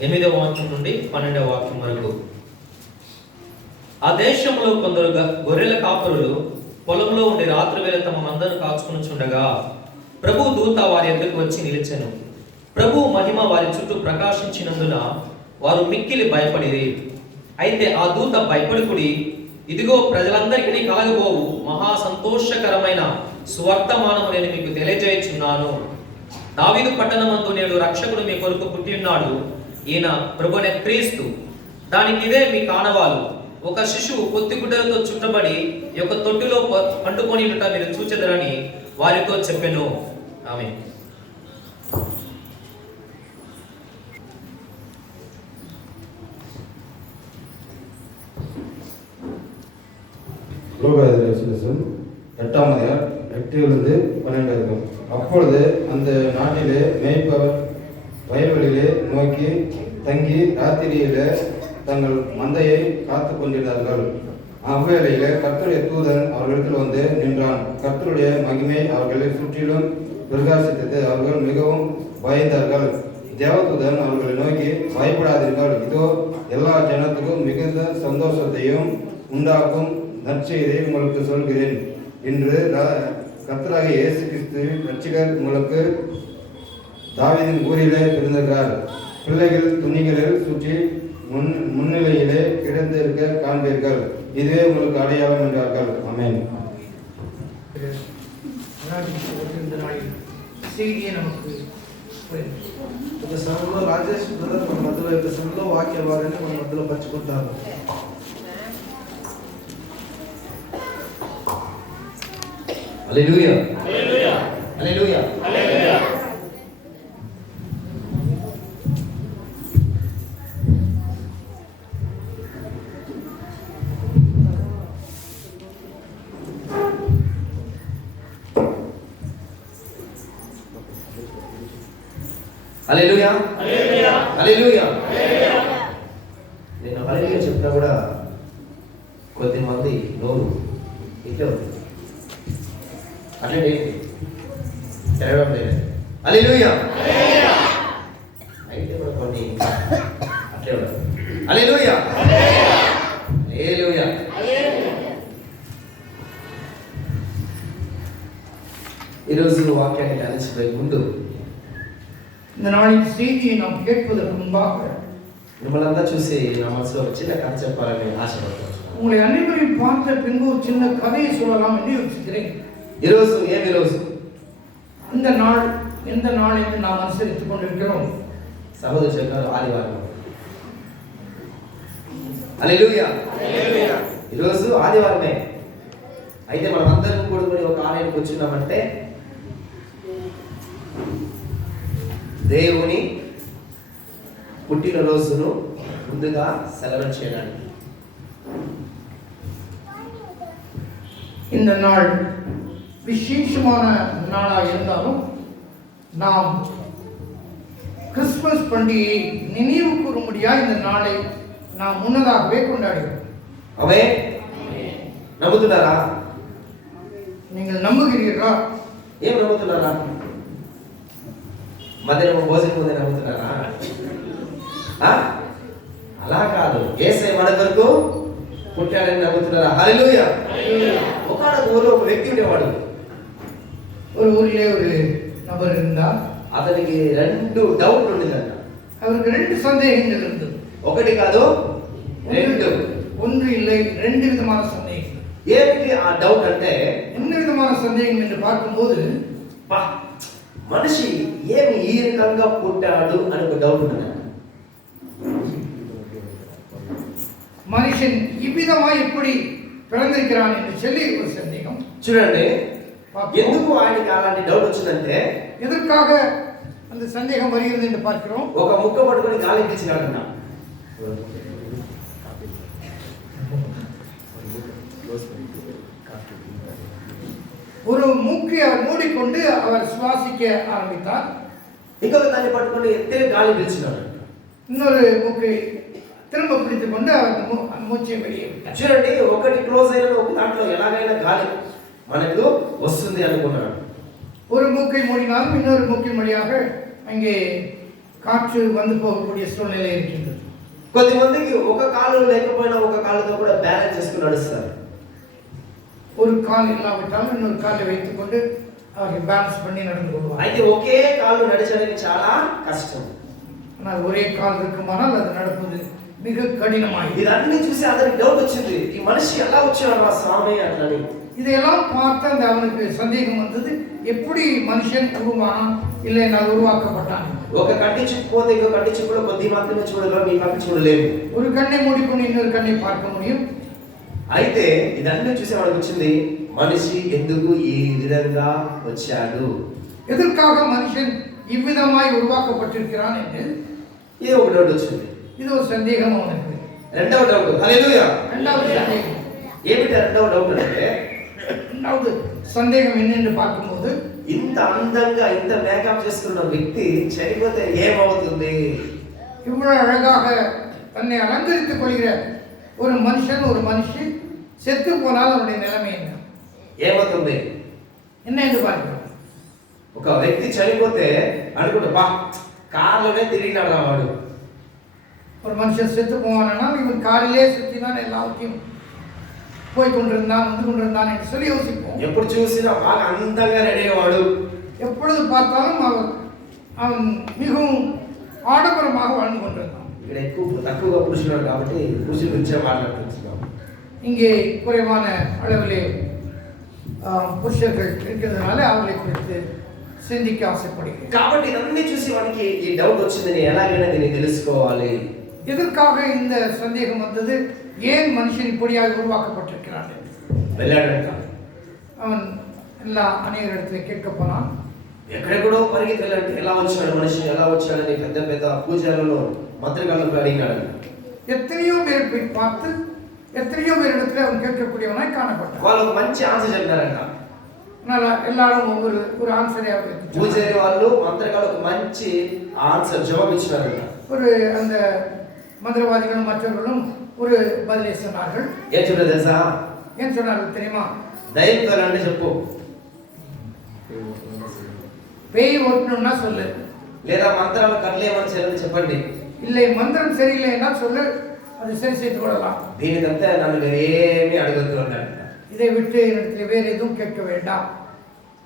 8వ వాక్యం నుండి 12వ వాక్యం వరకు. ఆ దేశంలో కొందరు గొర్రెల కాపరులు పొలంలో ఉండి రాత్రి వేళ తమ మందను కాచుకొనుచుండగా ప్రభు దూత వారి ఎదురుకు వచ్చి నిలిచెను. ప్రభు మహిమ వారి చుట్టూ ప్రకాశించినందున వారు మిక్కిలి భయపడిరి. అయితే ఆ దూత భయపడుకుడి, ఇదిగో ప్రజలందరికీ కలగబోవు మహా సంతోషకరమైన సువర్తమానము నేను మీకు తెలియజేయుచున్నాను. దావీదు పట్టణమందు నేడు రక్షకుడు మీ కొరకు పుట్టి ఉన్నాడు. ఈయన ప్రభువైన క్రీస్తు. దానికి ఇదే మీ కానవాలు. ఒక శిశువు పొత్తి గుడ్డలతో చుట్టబడి ఈ యొక్క తొట్టిలో పండుకొని మీరు చూచెదరని వారితో చెప్పెను. ఆమేన్. அப்பொழுது அந்த நாட்டிலே மேய்ப்பவர் வயல்வெளியிலே நோக்கி தங்கி ராத்திரியிலே தங்கள் மந்தையை காத்து கொண்டிருந்தார்கள். அவ்வேளையிலே கர்த்தருடைய தூதன் அவர்களிடத்தில் வந்து நின்றான். கர்த்தருடைய மகிமை அவர்களை சுற்றிலும் பிரகாசித்தது. அவர்கள் மிகவும் பயந்தார்கள். தேவதூதன் அவர்களை நோக்கி, பயப்படாதீர்கள், இதோ எல்லா ஜனத்துக்கும் மிகுந்த சந்தோஷத்தையும் உண்டாக்கும் நற்செய்தியை உங்களுக்கு சொல்கிறேன். இன்று கர்த்தராக இயேசு கிறிஸ்து ரட்சகர் உங்களுக்கு தாவீதின் ஊரிலே பிறந்திருக்கிறார். பிள்ளைகள் துணிகளில் சுற்றி முன்னிலையிலே கிடந்திருக்க காண்பீர்கள். இதுவே உங்களுக்கு அடையாளம் என்றார்கள். ஆமென். ఒక సమయంలో రాజేష్ బ్రదర్ మన మధ్యలో యొక్క సమయంలో వాక్య భాగాన్ని మన మధ్యలో పంచుకుంటారు. హల్లెలూయా, హల్లెలూయా, హల్లెలూయా, హల్లెలూయా. హల్లెలూయా, హల్లెలూయా, హల్లెలూయా. నేను హల్లెలూయా చెప్పినా కూడా కొద్దిమంది నోరు ఇట్లా అట్లే తెరవడం లేదు. హల్లెలూయా, హల్లెలూయా అయితే కూడా కొన్ని అట్లే ఉండదు. హల్లెలూయా, హల్లెలూయా, హల్లెలూయా. ఈరోజు వాక్యాన్ని ధ్యానించబోయే ముందు இந்த நாளின் செய்தியை நாம் கேட்பதற்கு முன்பாக మిమ్మల్ని చూసి నా మనసులో ఒక చిన్న కథ చెప్పాలని ఆశపడుతున్నాను. உங்களை அனைவரையும் பார்த்த பின்பு ஒரு சின்ன கதையை சொல்லலாம் என்று யோசிக்கிறேன். ఈరోజు ఏమి రోజు? இந்த நாள் எந்த நாள் என்று நாம் அனுசரித்துக் கொண்டிருக்கிறோம்? సహోదరు చెప్పారు, ఆదివారం. హల్లెలూయా, హల్లెలూయా. ఈరోజు ఆదివారమే. అయితే మనం అందరం కూడుకొని ఒక ఆలయానికి వచ్చున్నామంటే దేవుని పుట్టినరోజును ముందుగా సెలబ్రేట్ చేయడానికి. இந்த நாள் விசேஷமான நாளாக இருந்தாலும் நாம் கிறிஸ்துமஸ் பண்டிகையை நினைவு கூறும்படியாக இந்த நாளை நாம் முன்னதாகவே கொண்டாடுகிறோம். అవే నమ్ముతున్నారా? நீங்கள் நம்புகிறீர்களா? ఏం నమ్ముతున్నారా? మధ్యాహ్నం భోజనం ముందే నమ్ముతున్నారా? అలా కాదు, యేసయ్య మన కొరకు పుట్టాడని నమ్ముతున్నారా? హల్లెలూయా. ఒక ఊరిలో ఒక వ్యక్తి ఉండేవాడు. ஒரு ஊரிலே ஒரு நபர் இருந்தார். అతనికి 2 డౌట్లు ఉండేదంట. அவருக்கு 2 சந்தேகங்கள் இருந்தது. ఒకటి కాదు, 2. ஒன்று இல்லை, 2 விதமான சந்தேகம். ఏమిటి ఆ డౌట్ అంటే, என்ன விதமான சந்தேகம் என்று பார்க்கும்போது మనిషి ఏమి ఈ రకంగా పుట్టాడు అని ఒక డౌట్ ఉన్నది. மனுஷன் இவ்விதமாய் எப்படி பிறந்திருக்கிறான் என்று சொல்லி ஒரு சந்தேகம். చూడండి, ఎందుకు ఆయనకి అలాంటి డౌట్ వచ్చిందంటే, எதற்காக அந்த சந்தேகம் வருகிறது என்று பார்க்கிறோம். ఒక ముక్క పట్టుకొని గాలి తీసినాడంట. ஒரு மூக்கை அவர் மூடிக்கொண்டு அவர் சுவாசிக்க ஆரம்பித்தார். ఇంకొక దాన్ని పట్టుకొని ఎత్తే గాలి పీల్చినాడు. இன்னொரு மூக்கை திரும்ப பிடித்துக் கொண்டு அவர் மூச்சை வெளியே விட்டார். చూడండి, ఒకటి క్లోజ్ అయిన ఒక దాంట్లో ఎలాగైనా గాలి మనకు వస్తుంది అనుకున్నాడు. ஒரு மூக்கை மூடினாலும் இன்னொரு மூக்கின் வழியாக அங்கே காற்று வந்து போகக்கூடிய சூழ்நிலை இருக்கின்றது. కొద్దిమందికి ఒక కాలు లేకపోయినా ఒక కాలుతో కూడా బ్యాలెన్స్ చేసుకుని నడుస్తారు. ஒரு கால் இல்லாவிட்டாலும் இன்னொரு காலை வைத்துக்கொண்டு அவர்கள் பேலன்ஸ் பண்ணி நடந்து கொள்வார்கள். అయితే ఒకే కాలు నడచడానికి చాలా కష్టం. ஆனால் ஒரே கால் இருக்குமானால் அது நடப்பது மிக கடினமாகும். ఇదన్నీ చూసి అతనికి డౌట్ వచ్చింది, ఈ మనిషి ఎలా వచ్చాడు ఆ స్వామి అట్లని. இதையெல்லாம் பார்த்து அந்த அவனுக்கு சந்தேகம் வந்தது, எப்படி மனுஷன் உருவானான் இல்லை நான் உருவாக்கப்பட்டான். ఒక కంటి చూపు పోతే ఇంకో కంటి చూపు కూడా కొద్ది మాత్రమే చూడగలం, మీ పక్క చూడలేము. ஒரு கண்ணை மூடிக்கொண்டு இன்னொரு கண்ணை பார்க்க முடியும். అయితే ఇదన్నీ చూసి వాడికి వచ్చింది, మనిషి ఎందుకు ఈ విధంగా వచ్చాడు, எதற்காக மனுஷன் இவ்விதமாய் உருவாக்கப்பட்டிருக்கிறான் என்று ఇది ఒక డౌట్ వచ్చింది. இது ஒரு சந்தேகம் அவனுக்கு. రెండవ డౌట్, హల్లెలూయా. இரண்டாவது சந்தேகம், ఏమిటి రెండవ డౌట్ అంటే, இரண்டாவது சந்தேகம் என்னென்று பார்க்கும்போது, ఇంత అందంగా ఇంత మేకప్ చేసుకున్న వ్యక్తి చనిపోతే ఏమవుతుంది? இவ்வளவு அழகாக தன்னை அலங்கரித்துக் கொள்கிற ஒரு மனுஷன் ஒரு மனுஷி செத்து போனால் அவருடைய நிலைமை என்ன ఏమవుతుంది? என்ன என்று பார்க்கிறோம். ఒక వ్యక్తి చనిపోతే అనుకుంటా, బా కార్లోనే తిరిగినాడు వాడు. ஒரு மனுஷன் செத்து போவானால் இவன் காரிலே சுற்றினான், எல்லாத்தையும் போய் கொண்டிருந்தான் வந்து கொண்டிருந்தான் என்று சொல்லி யோசிப்போம். ఎప్పుడు చూసినా బాగా అందంగా రెడీ అయ్యేవాడు. எப்பொழுது பார்த்தாலும் அவன் மிகவும் ஆடம்பரமாக வாழ்ந்து கொண்டிருந்தான். ఇక్కడ తక్కువగా పురుషుడు కాబట్టి పురుషుల గురించే మాట్లాడుతున్నాం. இங்கே குறைவான அளவிலே புருஷர்கள் இருக்கிறதுனால அவர்களை குறித்து சிந்திக்க ஆசைப்படுகிறேன். కాబట్టి ఇవన్నీ చూసి వానికి ఈ డౌట్ వచ్చింది, నేను ఎలాగైనా దీన్ని తెలుసుకోవాలి. எதற்காக இந்த சந்தேகம் வந்தது, ஏன் மனுஷன் இப்படியாக உருவாக்கப்பட்டிருக்கிறான் என்று వెళ్ళాడంట. அவன் எல்லா அநேகரிடத்துல கேட்க போனான். ఎక్కడెక్కడో పరిగెత్తి వెళ్ళాడంటే, ఎలా వచ్చాడు మనిషి, ఎలా వచ్చాడని పెద్ద పెద్ద పూజారులను మంత్రిగాళ్ళకు అడిగినాడు. எத்தனையோ பேர் போய் பார்த்து எத்தனையோ பேரிடத்துல அவன் கேட்கக்கூடியவனாய் காணப்பட்டான். వాళ్ళు ఒక మంచి ఆన్సర్ చెప్పారంట. அதனால எல்லாரும் ஒரு ஆன்சரை పూజారి వాళ్ళు మంత్రిగాళ్ళకు మంచి ఆన్సర్ జవాబు ఇచ్చినారంట. ஒரு அந்த மந்திரவாதிகளும் மற்றவர்களும் ஒரு பதிலை சொன்னார்கள். ఏం చెప్పారు తెలుసా? ஏன் சொன்னார்கள் தெரியுமா? దైవం అంటే చెప్పు, பேய் ஓட்டணும்னா சொல்லு, లేదా మంత్రాలు కట్లేమని చేయాలని చెప్పండి. இல்லை மந்திரம் சரியில்லைன்னா சொல்லு, அது சரி செய்து கொள்ளலாம். దీనికంతా నన్ను ఏమీ అడగద్దు అన్నాడు. இதை விட்டு என்னிடத்தில் வேறு எதுவும் கேட்க வேண்டாம்.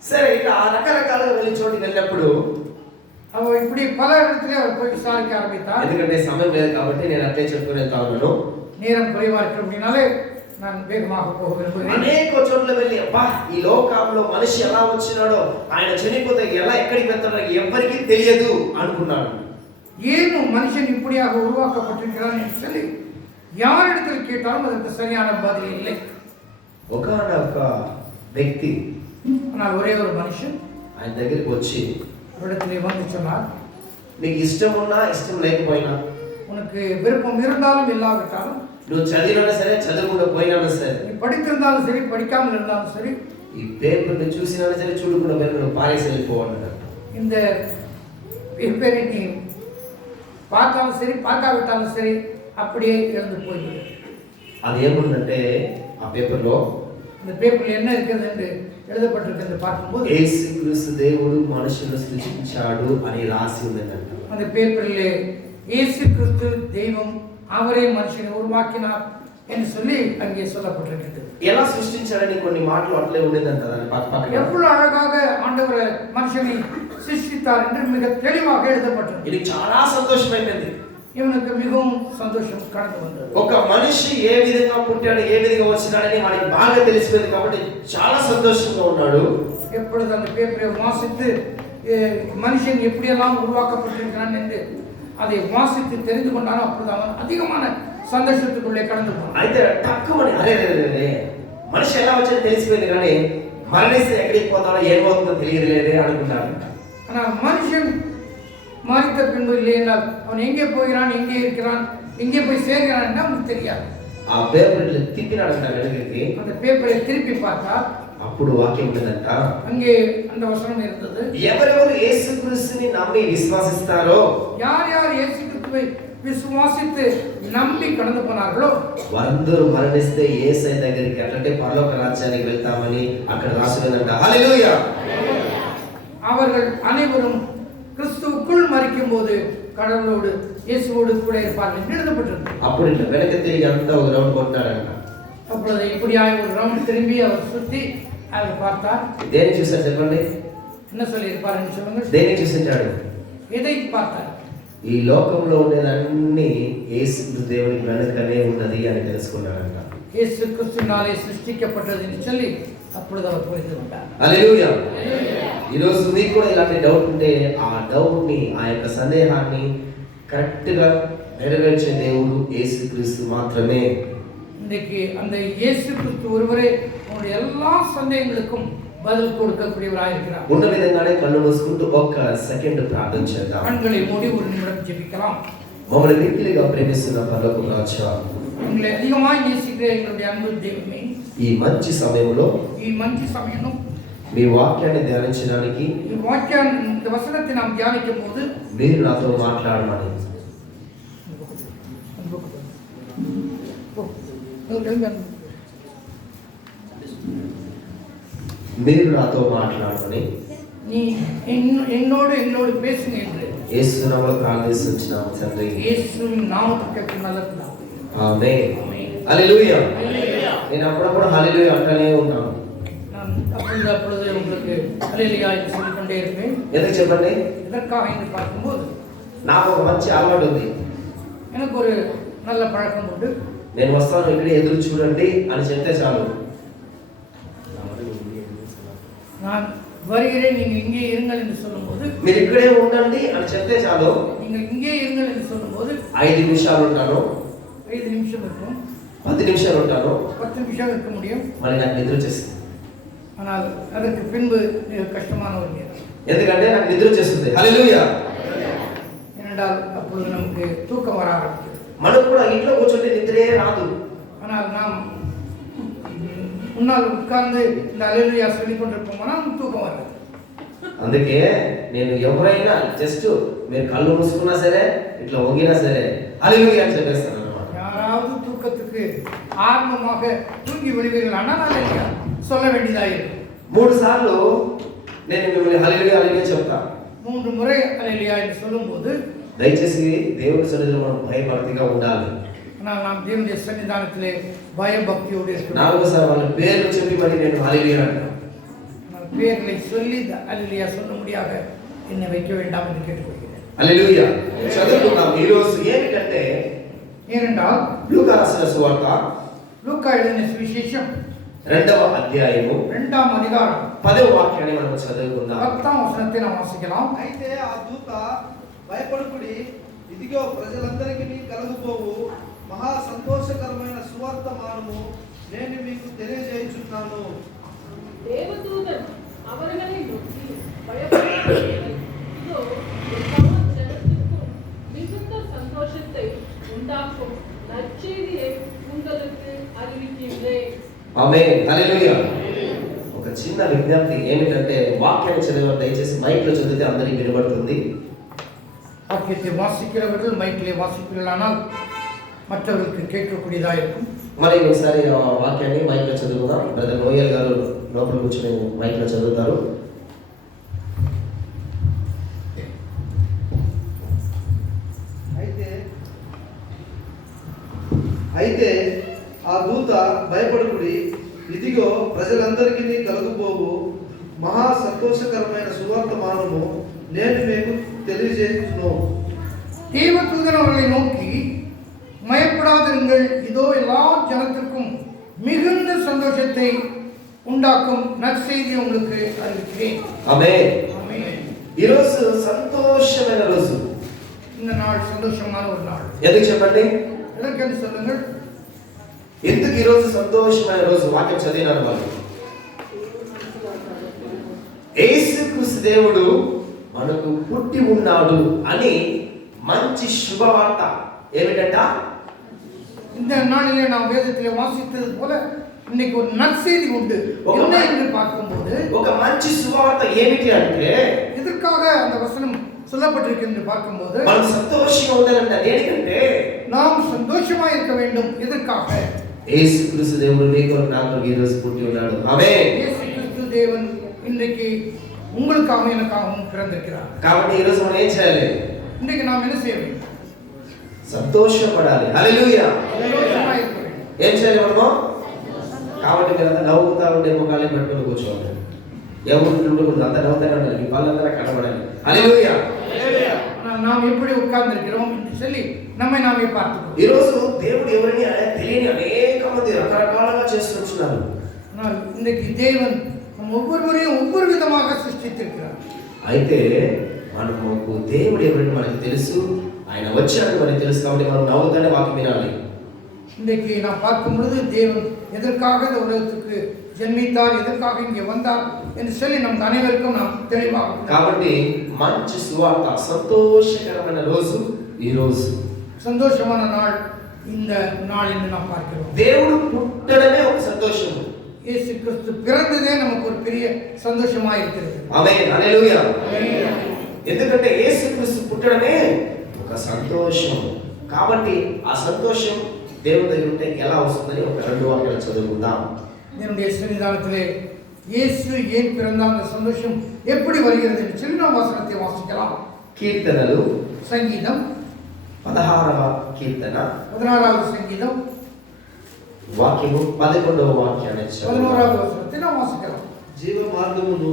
సరే, ఇలా రకరకాలుగా వెళ్ళి చోటుకి వెళ్ళినప్పుడు, அவர் இப்படி பல இடத்துல அவர் போய் விசாரிக்க ஆரம்பித்தார். ఎందుకంటే సమయం లేదు కాబట్టి నేను అట్లే చెప్పుకుని వెళ్తా ఉన్నాను. நேரம் குறைவா இருக்கு அப்படின்னாலே நான் வேகமாக போக விரும்புகிறேன். అనేక చోట్ల వెళ్ళి, అబ్బా ఈ లోకంలో మనిషి ఎలా వచ్చినాడో, ఆయన చనిపోతే ఎలా ఎక్కడికి వెళ్తాడో ఎవరికీ తెలియదు అనుకున్నాడు. ஏன் மனுஷன் இப்படியாக உருவாக்கப்பட்டிருக்கிறான் என்று சொல்லி யாரிடத்தில் கேட்டாலும் அதற்கு சரியான பதில் இல்லை. ఒకానొక వ్యక్తి ஆனால் ஒரே ஒரு மனுஷன் ఆయన దగ్గరికి వచ్చి, இடத்திலே வந்து சொன்னார், నీకు ఇష్టం ఉన్నా ఇష్టం లేకపోయినా, உனக்கு விருப்பம் இருந்தாலும் இல்லாவிட்டாலும், నువ్వు చదివినా సరే చదవకుండా పోయినా సరే, நீ படித்திருந்தாலும் சரி படிக்காமல் இருந்தாலும் சரி, ఈ పేపర్ని చూసినా సరే చూడకుండా పోయినా నువ్వు పారేసి వెళ్ళిపోవాలి. இந்த பேரை நீ பார்த்தாலும் சரி பார்க்காவிட்டாலும் சரி அப்படியே இழந்து போய்விடு. అది ఏముందంటే ఆ పేపర్లో அந்த பேப்பரில் என்ன இருக்கிறது என்று எழுதப்பட்டிருக்கிறது பார்க்கும்போது, యేసుక్రీస్తు దేవుడు మనుషులను సృష్టించాడు అని రాసి ఉందంట. அந்த பேப்பரிலே இயேசு கிறிஸ்து தெய்வம் அவரே மனுஷனை உருவாக்கினார் என்று சொல்லி அங்கே சொல்லப்பட்டிருக்கிறது. ఎలా సృష్టించాడని కొన్ని మాటలు అట్లే ఉండేదంట దాని పక్కన. எவ்வளவு அழகாக ஆண்டவர் மனுஷனை சிருஷ்டித்தார் என்று மிக தெளிவாக எழுதப்பட்டது. ఇది చాలా సంతోషమైపోయింది. இவனுக்கு மிகவும் சந்தோஷம் கடந்து வந்தது. ఒక మనిషి ఏ విధంగా పుట్టాడు, ఏ విధంగా వచ్చినాడని వాడికి బాగా తెలిసిపోయింది కాబట్టి చాలా సంతోషంగా ఉన్నాడు. எப்பொழுது அந்த பேப்பரை வாசித்து மனுஷன் எப்படியெல்லாம் உருவாக்கப்பட்டிருக்கிறான் என்று அதை வாசித்து தெரிந்து கொண்டானோ அப்பொழுது அவன் அதிகமான సంతోషத்துக்குள்ளே கடந்து போனான். అయితే తక్కువని అరే మనిషి ఎలా వచ్చాడో తెలిసిపోయింది కానీ మరణిస్తే ఎక్కడికి పోతాడో ఏమవుతుందో తెలియలేదే అనుకున్నాడు. ஆனால் மனுஷன் மறித்த பின்பு இல்லை என்றால் அவன் எங்கே போகிறான், எங்கே இருக்கிறான், எங்கே போய் சேர்கிறான் என்று அவனுக்கு தெரியாது. ఆ పేపర్ తిప్పినాడంట వెనక్కి. அந்த பேப்பரை திருப்பி பார்த்தா అప్పుడు వాక్యం ఉందంట, அங்கே அந்த వచనం இருந்தது, ఎవరెవరు యేసుక్రీస్తుని నమ్మి విశ్వాసిస్తారో, யார் யார் இயேசு கிறிஸ்துவை విశ్వాసిத்து నమ్మి கடந்து పోనాர்களோ వారందరూ మరణిస్తే యేసయ్య దగ్గరికి అంటే పరలోక రాజ్యానికి వెళ్తామని అక్కడ రాసుకుందంట. హల్లెలూయా. அவர்கள் அனைவரும் கிறிஸ்துவுக்குள் மரிக்கும் போது கடவுளோடு இயேசுவோடு கூட இருப்பார்கள் என்று எழுதப்பட்டிருக்கு. అప్పుడు ఇట్లా వెనక్కి తిరిగి అంతా ఒక రౌండ్ కొట్టాడంట. அப்பொழுது இப்படியாக ஒரு ரவுண்ட் திரும்பி அவர் சுற்றி அவர் பார்த்தார். దేన్ని చూసాడు చెప్పండి? என்ன சொல்லி இருப்பாருன்னு சொல்லுங்கள். దేన్ని చూసింటాడు? எதை பார்த்தார்? ఈ లోకంలో ఉండేదన్నీ యేసు దేవునికి వెనుకనే ఉన్నది అని తెలుసుకున్నాడంట. இயேசு கிறிஸ்துவினாலே சிருஷ்டிக்கப்பட்டது என்று சொல்லி அப்பொழுது அவர் புரிந்து கொண்டார். హల్లెలూయా. ఈ రోజు మీకు కూడా ఇలాంటి డౌట్ ఉంటే ఆ డౌట్ ని ఆ యొక్క సందేహాన్ని కరెక్ట్ గా నెరవేర్చే దేవుడు యేసుక్రీస్తు మాత్రమే. இன்னைக்கு அந்த இயேசு கிறிஸ்து ஒருவரே உங்களுடைய எல்லா சந்தேகங்களுக்கும் பதில் கொடுக்கக்கூடியவராக இருக்கிறார். ఉన్న విధంగానే కళ్ళు మూసుకుంటూ ఒక్క సెకండ్ ప్రార్థన చేద్దాం. கண்களை மூடி ஒரு நிமிடம் ஜெபிக்கலாம். మమ్మల్ని మిక్కిలిగా ప్రేమిస్తున్న పరలోకపు రాజా, எங்களை அதிகமாக நேசிக்கிற எங்களுடைய அன்பு தெய்வமே, ఈ మంచి సమయంలో ఈ మంచి సమయంలో మీ వాక్యాన్ని ధ్యానించడానికి ఈ వాక్యాన్ని இந்த வசனத்தை நாம் தியானிக்கும் போது మీరు నాతో మాట్లాడమని మీరు నాతో మాట్లాడమని நீ என்னோடு பேசுங்க என்று యేసు నామములో ప్రార్థిస్తున్నాము తండ్రి. இயேசுவின் நாமத்துக்கு நல்லதுதான். ఆమేన్. హల్లెలూయా. నేను అప్పుడప్పుడు హల్లెలూయా అంటూనే ఉంటాను. நான் அப்பொழுது உங்களுக்கு ஹல்லேலூயா என்று சொல்லிக்கொண்டே இருப்பேன். ఎందుకు చెప్పండి? எதற்காக என்று பார்க்கும்போது నాకు ఒక మంచి అలవాటు ఉంది. எனக்கு ஒரு நல்ல பழக்கம் உண்டு. నేను వస్తాను ఇక్కడే ఎదురు చూడండి అని చెప్తే చాలు. நான் வருகிறேன் நீங்கள் இங்கே இருங்கள் என்று சொல்லும்போது, మీరు ఇక్కడే ఉండండి అని చెప్తే చాలు. நீங்கள் இங்கே இருங்கள் என்று சொல்லும்போது 5 నిమిషాలు ఉంటాను, 5 நிமிஷம் இருக்கும், 10 నిమిషాలు ఉంటాను, 10 నిమిషம் இருக்க முடியும். మళ్ళీ నాకు నిద్ర వచ్చేస్తుంది. ஆனால் அதற்கு பின்பு மிக கஷ்டமான ஒரு நேரம். ఎందుకంటే నాకు నిద్ర వచ్చేస్తుంది. హల్లెలూయా. ஏனென்றால் அப்பொழுது நமக்கு தூக்கம் வர ஆரம்பிக்கிறது. మనకు కూడా ఇంట్లో కూర్చుంటే నిద్రే రాదు. ஆனால் நாம் முன்னால் உட்கார்ந்து இந்த ஹல்லேலூயா சொல்லிக் கொண்டிருப்போம்னா தூக்கம் வராது. అందుకే నేను ఎవరైనా జస్ట్ మీరు కళ్ళు మూసుకున్నా సరే ఇట్లా వంగినా సరే హల్లెలూయా అని చెప్పేస్తాను అన్నమాట. யாராவது தூக்கத்துக்கு ஆர்வமாக தூங்கி விடுவீர்கள் ஆனால் ஹல்லேலூயா சொல்ல வேண்டியதாக இருக்கும். 3 సార్లు నేను మిమ్మల్ని హల్లెలూయా హల్లెలూయా చెప్తా. 3 முறை ஹல்லேலூயா என்று சொல்லும்போது దయచేసి దేవుడి సన్నిధిలో మనం భయభక్తిగా ఉండాలి. ஆனால் நாம் தேவனுடைய சன்னிதானத்திலே பயபக்தியோடு இருக்கணும். 4 వాళ్ళ పేర్లు చెప్పి మరి నేను హల్లెలూయా అంటాను. ஆனால் பேர்களை சொல்லி ஹல்லேலூயா சொல்லும்படியாக என்னை வைக்க வேண்டாம் என்று கேட்டுக்கொள்கிறேன். హల్లెలూయా. చదువుకుందాం ఈ రోజు ఏంటంటే ஏனென்றால் లూకా రాసిన సువార్త லூக்கா எழுதின சுவிசேஷம் 2వ అధ్యాయము 2ஆம் அதிகாரம் 10వ వాక్యాన్ని మనం చదువుకుందాం. 10ஆம் వచனத்தை நாம் వాசிக்கலாம். అయితే ఆ దూత భయపడుకుడి, ఇదిగో ప్రజలందరికీ కలుగుపోవు మహా సంతోషకరమైన సువార్తమానము నేను మీకు తెలియజేయుచున్నాను. தேவதூதன் அவர்களை நோக்கி பயப்படாதீர்கள், இதோ எல்லா ஜனத்திற்கும் மிகுந்த சந்தோஷத்தை உண்டாக்கும் நற்செய்தியை உங்களுக்கு அறிவிக்கிறேன். ఆమేన్. హల్లెలూయా. ఒక చిన్న విజ్ఞప్తి ఏమిటంటే వాక్యాన్ని చదివే దయచేసి మైక్ లో చదివితే అందరికీ వినబడుతుంది. வாக்கியத்தை வாசிக்கிறவர்கள் மைக்கிலே வாசிப்பீர்களானால் மற்றவர்களுக்கு கேட்கக்கூடியதாக இருக்கும். మరి ఒకసారి ఆ వాక్యాన్ని మైక్ లో చదువుదాం. బ్రదర్ నోయల్ గారు లోపల కూర్చొని మైక్ లో చదువుతారు. అయితే ఆ దూత భయపడుకుడి, ఇదిగో ప్రజలందరికీ కలుగుపోవు మహా సంతోషకరమైన సువార్తమానము నేను మీకు తెలియజేస్తున్నాను. தேவதூதன் அவர்களை நோக்கி பயப்படாதிருங்கள், இதோ எல்லா ஜனத்திற்கும் மிகுந்த சந்தோஷத்தை உண்டாக்கும் நற்செய்தி உங்களுக்கு அறிவிக்கிறேன். ఆమేన్. ஆமென். ఈ రోజు సంతోషమైన రోజు. இந்த நாள் சந்தோஷமான ஒரு நாள். ఎందుకు చెప్పండి? எதற்கென்று சொல்லுங்கள். ఎందుకు ఈ రోజు సంతోషమైన రోజు? వాక్యం చదివినారు వాళ్ళు. యేసుక్రీస్తు దేవుడు మనకు పుట్టి ఉన్నాడు అని మంచి శుభవార్త. ఏమిటంట? இந்த நாளிலே நாம் வேதத்திலே வாசித்தது போல இன்னைக்கு ஒரு நற்செய்தி உண்டு. என்ன என்று பார்க்கும்போது ఒక మంచి శుభవార్త ఏమిటి అంటే எதற்காக அந்த வசனம் சொல்லப்பட்டிருக்கு என்று பார்க்கும்போது మనం సంతోషంగా ఉండాలంట. దేనికంటే நாம் சந்தோஷமா இருக்க வேண்டும். எதற்காக? యేసుక్రీస్తు దేవుడు నీకు నాకు ఈ రోజు పుట్టి ఉన్నాడు. ఆమేన్. இயேசு கிறிஸ்து தேவன் இன்றைக்கு உங்களுக்காகவும் எனக்காகவும் பிறந்திருக்கிறார். కాబట్టి ఈ రోజు మనం ఏం చేయాలి? இன்றைக்கு நாம் என்ன செய்ய வேண்டும்? సంతోషపడాలి. హల్లెలూయా. சந்தோஷமா இருக்க வேண்டும். ఏం చేయాలి మనము? కాబట్టి మీరంతా నవ్వుతా ఉండే ముఖాలే పెట్టుకుని కూర్చోవాలి. ఎవరు ఉండకూడదు, అంతా నవ్వుతానే ఉండాలి. మీ పళ్ళంతా కనబడాలి. హల్లెలూయా. நாம் எப்படி உட்கார்ந்து இருக்கிறோம் என்று சொல்லி நம்மை நாமே பார்த்துக்கோ. ఈ రోజు దేవుడు ఎవరిని తెలియని అనేక మంది రకరకాలుగా చేస్తున్నారు. ஆனால் இன்றைக்கு தேவன் நம் ஒவ்வொருவரையும் ஒவ்வொரு விதமாக சிருஷ்டித்திருக்கிறார். అయితే మనకు దేవుడు ఎవరిని మనకు తెలుసు, ఆయన వచ్చాడని మనకు తెలుసు. కాబట్టి మనం నవ్వుతానే వాక్యం వినాలి. இன்றைக்கு நாம் பார்க்கும் பொழுது தேவன் எதற்காக இந்த உலகத்துக்கு ஜென்மித்தார், எதற்காக இங்கே வந்தார் என்று சொல்லி நம் அனைவருக்கும் நாம் தெளிவாக. కాబట్టి మంచి సువార్త, సంతోషకరమైన రోజు ఈ రోజు, சந்தோஷமான நாள் இந்த நாள் என்று நாம் பார்க்கிறோம். దేవుడు పుట్టడమే ఒక సంతోషం. இயேசு கிறிஸ்து பிறந்ததே நமக்கு ஒரு பெரிய சந்தோஷமா இருக்கிறது. ఆమేన్. హల్లెలూయా. ఎందుకంటే యేసుక్రీస్తు పుట్టడమే ఒక సంతోషం. కాబట్టి ఆ సంతోషం దేవుని దగ్గర ఉంటే ఎలా వస్తుందని ఒక రెండు వాక్యాలు చదువుకుందాం. என்னுடைய சன்னிதானத்திலே இயேசு ஏன் பிறந்தார், அந்த சந்தோஷம் எப்படி வருகிறது என்று சொல்லி நாம் வசனத்தை வாசிக்கலாம். కీర్తనలు சங்கீதம் 16వ కీర్తన 16வது சங்கீதம் వాక్యము 11వ వాక్యాన్ని చదువుదాం. 11வது வசனத்தை நாம் வாசிக்கலாம். జీవ మార్గమును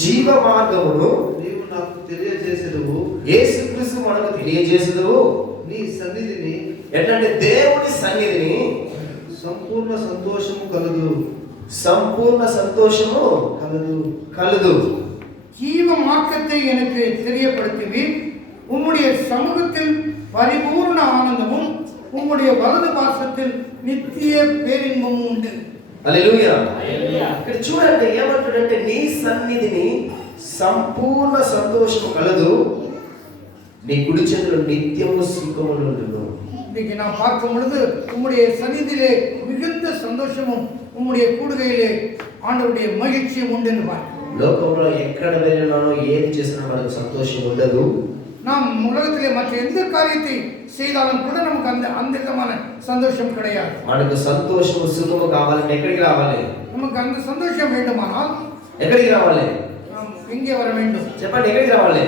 జీవ మార్గమును నీవు నాకు తెలియజేసేదవు, యేసుక్రీస్తు మనకు తెలియజేసేదవు. నీ సన్నిధిని ఎట్లంటే దేవుని సన్నిధిని సంపూర్ణ సంతోషము కలదు సంపూర్ణ సంతోషము కలదు. ஜீவ மார்க்கத்தை எனக்கு தெரியப்படுத்துவீர், உம்முடைய சமூகத்தில் பரிபூர்ண ஆனந்தமும் உம்முடைய வலது பாசத்தில் நித்திய பேரின்பமும் உண்டு. హల్లెలూయా. ఇక్కడ చూడండి ఏమంటాడంటే నీ సన్నిధిని సంపూర్ణ సంతోషము కలదు, నీ కుడి చేతిలో నిత్యము సుఖములు ఉండును. இன்னைக்கு நாம் பார்க்கும் பொழுது உம்முடைய சந்நிதியிலே மிகுந்த சந்தோஷமும் உம்முடைய கூடுகையிலே ஆண்டவருடைய மகிழ்ச்சியும் உண்டு என்று பார்க்கிறோம். లోకంలో ఎక్కడ వెళ్ళినానో ఏది చేసినా మనకు సంతోషం ఉండదు. நாம் உலகத்திலே மற்ற எந்த காரியத்தை செய்தாலும் கூட நமக்கு அந்த விதமான சந்தோஷம் கிடையாது. మనకు సంతోషము సుఖము కావాలంటే ఎక్కడికి రావాలి? நமக்கு அந்த సந்தోஷం வேண்டுமானால் ఎక్కడికి రావాలి? நாம் எங்கே வர வேண்டும்? చెప్పండి, ఎక్కడికి రావాలి?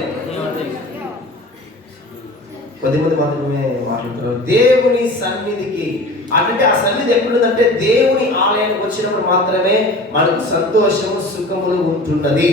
కొద్దిమంది మాత్రమే మాట్లాడుతున్నారు. దేవుని సన్నిధికి అంటే ఆ సన్నిధి ఎక్కడుందంటే దేవుని ఆలయానికి వచ్చినప్పుడు మాత్రమే మనకు సంతోషము సుఖములు ఉంటున్నది.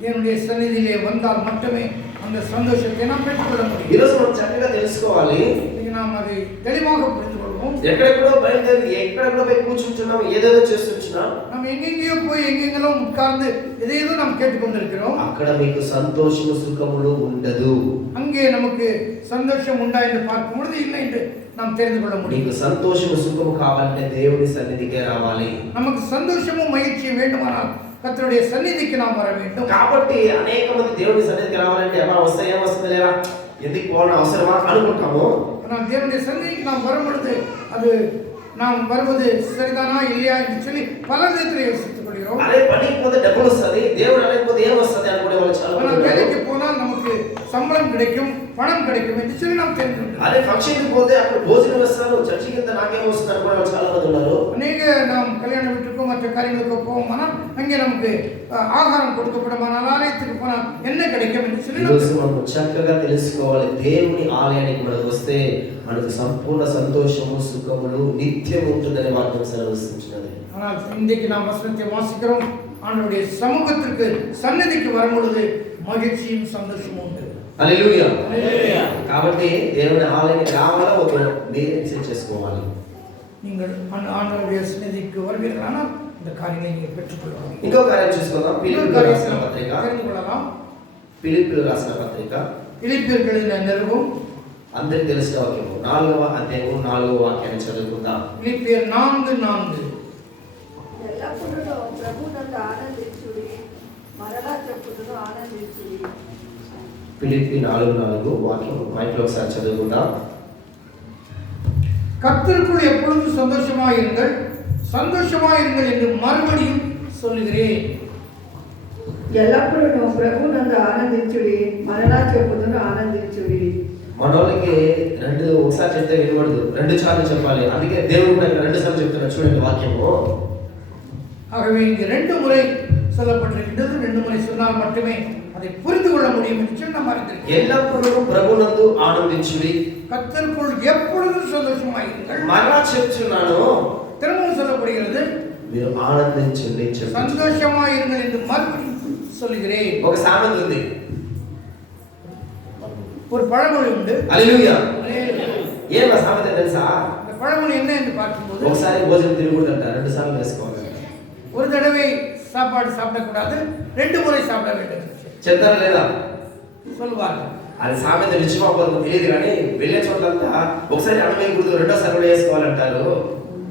தேவனுடைய சந்நிதியிலே வந்தால் மட்டுமே அந்த சந்தோஷத்தை நாம் பெற்றுக்கொள்ள முடியும். ఈరోజు మనం చక్కగా తెలుసుకోవాలి. இன்னைக்கு நாம் அதை தெளிவாக புரிந்து கொள்வோம். ఎక్కడెక్కడో బయలుదేరి ఎక్కడెక్కడో పోయి కూర్చుంటున్నాం, ఏదేదో చేస్తుంటున్నాం. நாம் எங்கெங்கேயோ போய் எங்கெங்கோ உட்கார்ந்து எதையோ நாம் கேட்டுக்கொண்டிருக்கிறோம். అక్కడ మీకు సంతోషము సుఖములు ఉండదు. அங்கே நமக்கு சந்தோஷம் உண்டா என்று பார்க்கும் பொழுது இல்லை என்று நாம் தெரிந்து கொள்ள முடியும். నీకు సంతోషము సుఖము కావాలంటే దేవుని సన్నిధికే రావాలి. நமக்கு சந்தோஷமும் மகிழ்ச்சியும் வேண்டுமானால் கர்த்தருடைய சந்நிதிக்கு நாம் வர வேண்டும். కాబట్టి అనేక మంది దేవుని సన్నిధికి రావాలంటే ఎలా వస్తాయి, ఏమొస్తుంది లేదా, ఎందుకు పోవడం అవసరమా అనుకుంటాము. ஆனால் தேவனுடைய சந்நிதிக்கு நாம் வரும் பொழுது அது நாம் வருவது சரிதானா இல்லையா என்று சொல்லி பல விதத்தில் யோசித்துக் கொள்கிறோம். అదే పనికి పోతే డబ్బులు వస్తుంది, దేవుడు అనకపోతే ఏం వస్తుంది అనుకునే వాళ్ళు చాలా మంది ஆனால் ఉన్నారు. வேலைக்கு போனால் நமக்கு சம்பளம் கிடைக்கும், பணம் கிடைக்கும் என்று சொல்லி நாம் தெரிந்து கொள்கிறோம். అదే ఫంక్షన్కి పోతే అక్కడ భోజనం వస్తారు, చర్చికి వెళ్తే నాకేం వస్తుంది అనుకునే వాళ్ళు చాలా మంది ఉన్నారు. அநேக நாம் கல்யாண வீட்டுக்கோ மற்ற காரியங்களுக்கோ போவோமானால் அங்கே நமக்கு ஆகாரம் கொடுக்கப்படுமானால் ஆலயத்துக்கு போனால் என்ன கிடைக்கும் என்று சொல்லி நாம் ఈరోజు మనం చక్కగా తెలుసుకోవాలి. దేవుని ఆలయానికి మనం వస్తే మనకు సంపూర్ణ సంతోషము సుఖములు నిత్యం ఉంటుందని వాక్యం సెలవిస్తున్నది. ஆனால் இன்றைக்கு நாம் வசனத்தை வாசிக்கிறோம். ஆண்டவருடைய சமூகத்திற்கு சந்நிதிக்கு வரும் பொழுது மகிழ்ச்சியும் சந்தோஷமும் உண்டு. హల్లెలూయా. కాబట్టి దేవుని ఆలయానికి రావాలా, ఒక నిర్ణయం చేసుకోవాలి. நீங்கள் ஆண்டவருடைய சந்நிதிக்கு வருவீர்களானால் இந்த காரியங்களை நீங்கள் பெற்றுக்கொள்ளலாம். ఇంకో కార్యం చూసుకుందాం. ఫిలిప్పీయులకు రాసిన పత్రిక, தெரிந்து கொள்ளலாம். ఫిలిప్పీయులకు రాసిన పత్రిక பிலிப்பியர்களின் நிருபம் అందరికి తెలిసిన వాక్యము 4వ అధ్యాయము 4వ వాక్యాన్ని చదువుకుందాం. பிலிப்பியர் 4:4 ఎల్లప్పుడూ ప్రభునందు ఆనందించుడి, మరలా చెప్పుదును ఆనందించుడి. ఫిలిప్పీ 4:4 వాక్యం మైక్లో ఒకసారి చదువుకుందాం. கர்த்தருக்குள் எப்பொழுதும் சந்தோஷமாயிருங்கள், சந்தோஷமாயிருங்கள் என்று மறுபடியும் சொல்லுகிறேன். ఎల్లప్పుడూ ప్రభునందు ఆనందించుడి, మరలా చెప్పుదును ఆనందించుడి. మనోళ్ళకి ఒకసారి చెప్తే వినబడదు, 2 సార్లు చెప్పాలి. అందుకే దేవుడు కూడా 2 సార్లు చెప్తున్నారు. చూడండి వాక్యము. ஆகவே இங்கு 2 முறை சொல்லப்பட்டிருக்கின்றது. 2 முறை சொன்னால் மட்டுமே அதை புரிந்து கொள்ள முடியும் என்று சொல்லி நாம் அறிந்திருக்கிறோம். ఎల్లప్పుడూ ప్రభునందు ఆనందించుడి. கர்த்தருக்குள் எப்பொழுதும் சந்தோஷமாயிருங்கள். మరలా చెప్తున్నాను, திரும்பவும் சொல்லப்படுகிறது మీరు ఆనందించండి చెప్పు. சந்தோஷமாயிருங்கள் என்று மறுபடியும் சொல்கிறேன். ఒక సామెత ఉంది, ஒரு பழமொழி உண்டு. హల్లెలూయా. அல்லேலூயா. ఏం ఆ సామెత తెలుసా? அந்த பழமொழி என்ன என்று பார்க்கும்போது, ఒకసారి భోజనం తినకూడదంట, 2 సార్లు వేసుకోవాలి. ஒரு தடவை சாப்பாடு சாப்பிடக்கூடாது, 2 முறை சாப்பிட வேண்டும் చెప్తారా లేదా? சொல்வார்கள். అది సామెత నిజమో అబద్ధమో తెలియదు కానీ వెళ్ళే చోట్లంతా ఒకసారి అన్నం వేయకూడదు, 2వ సారి కూడా వేసుకోవాలంటారు.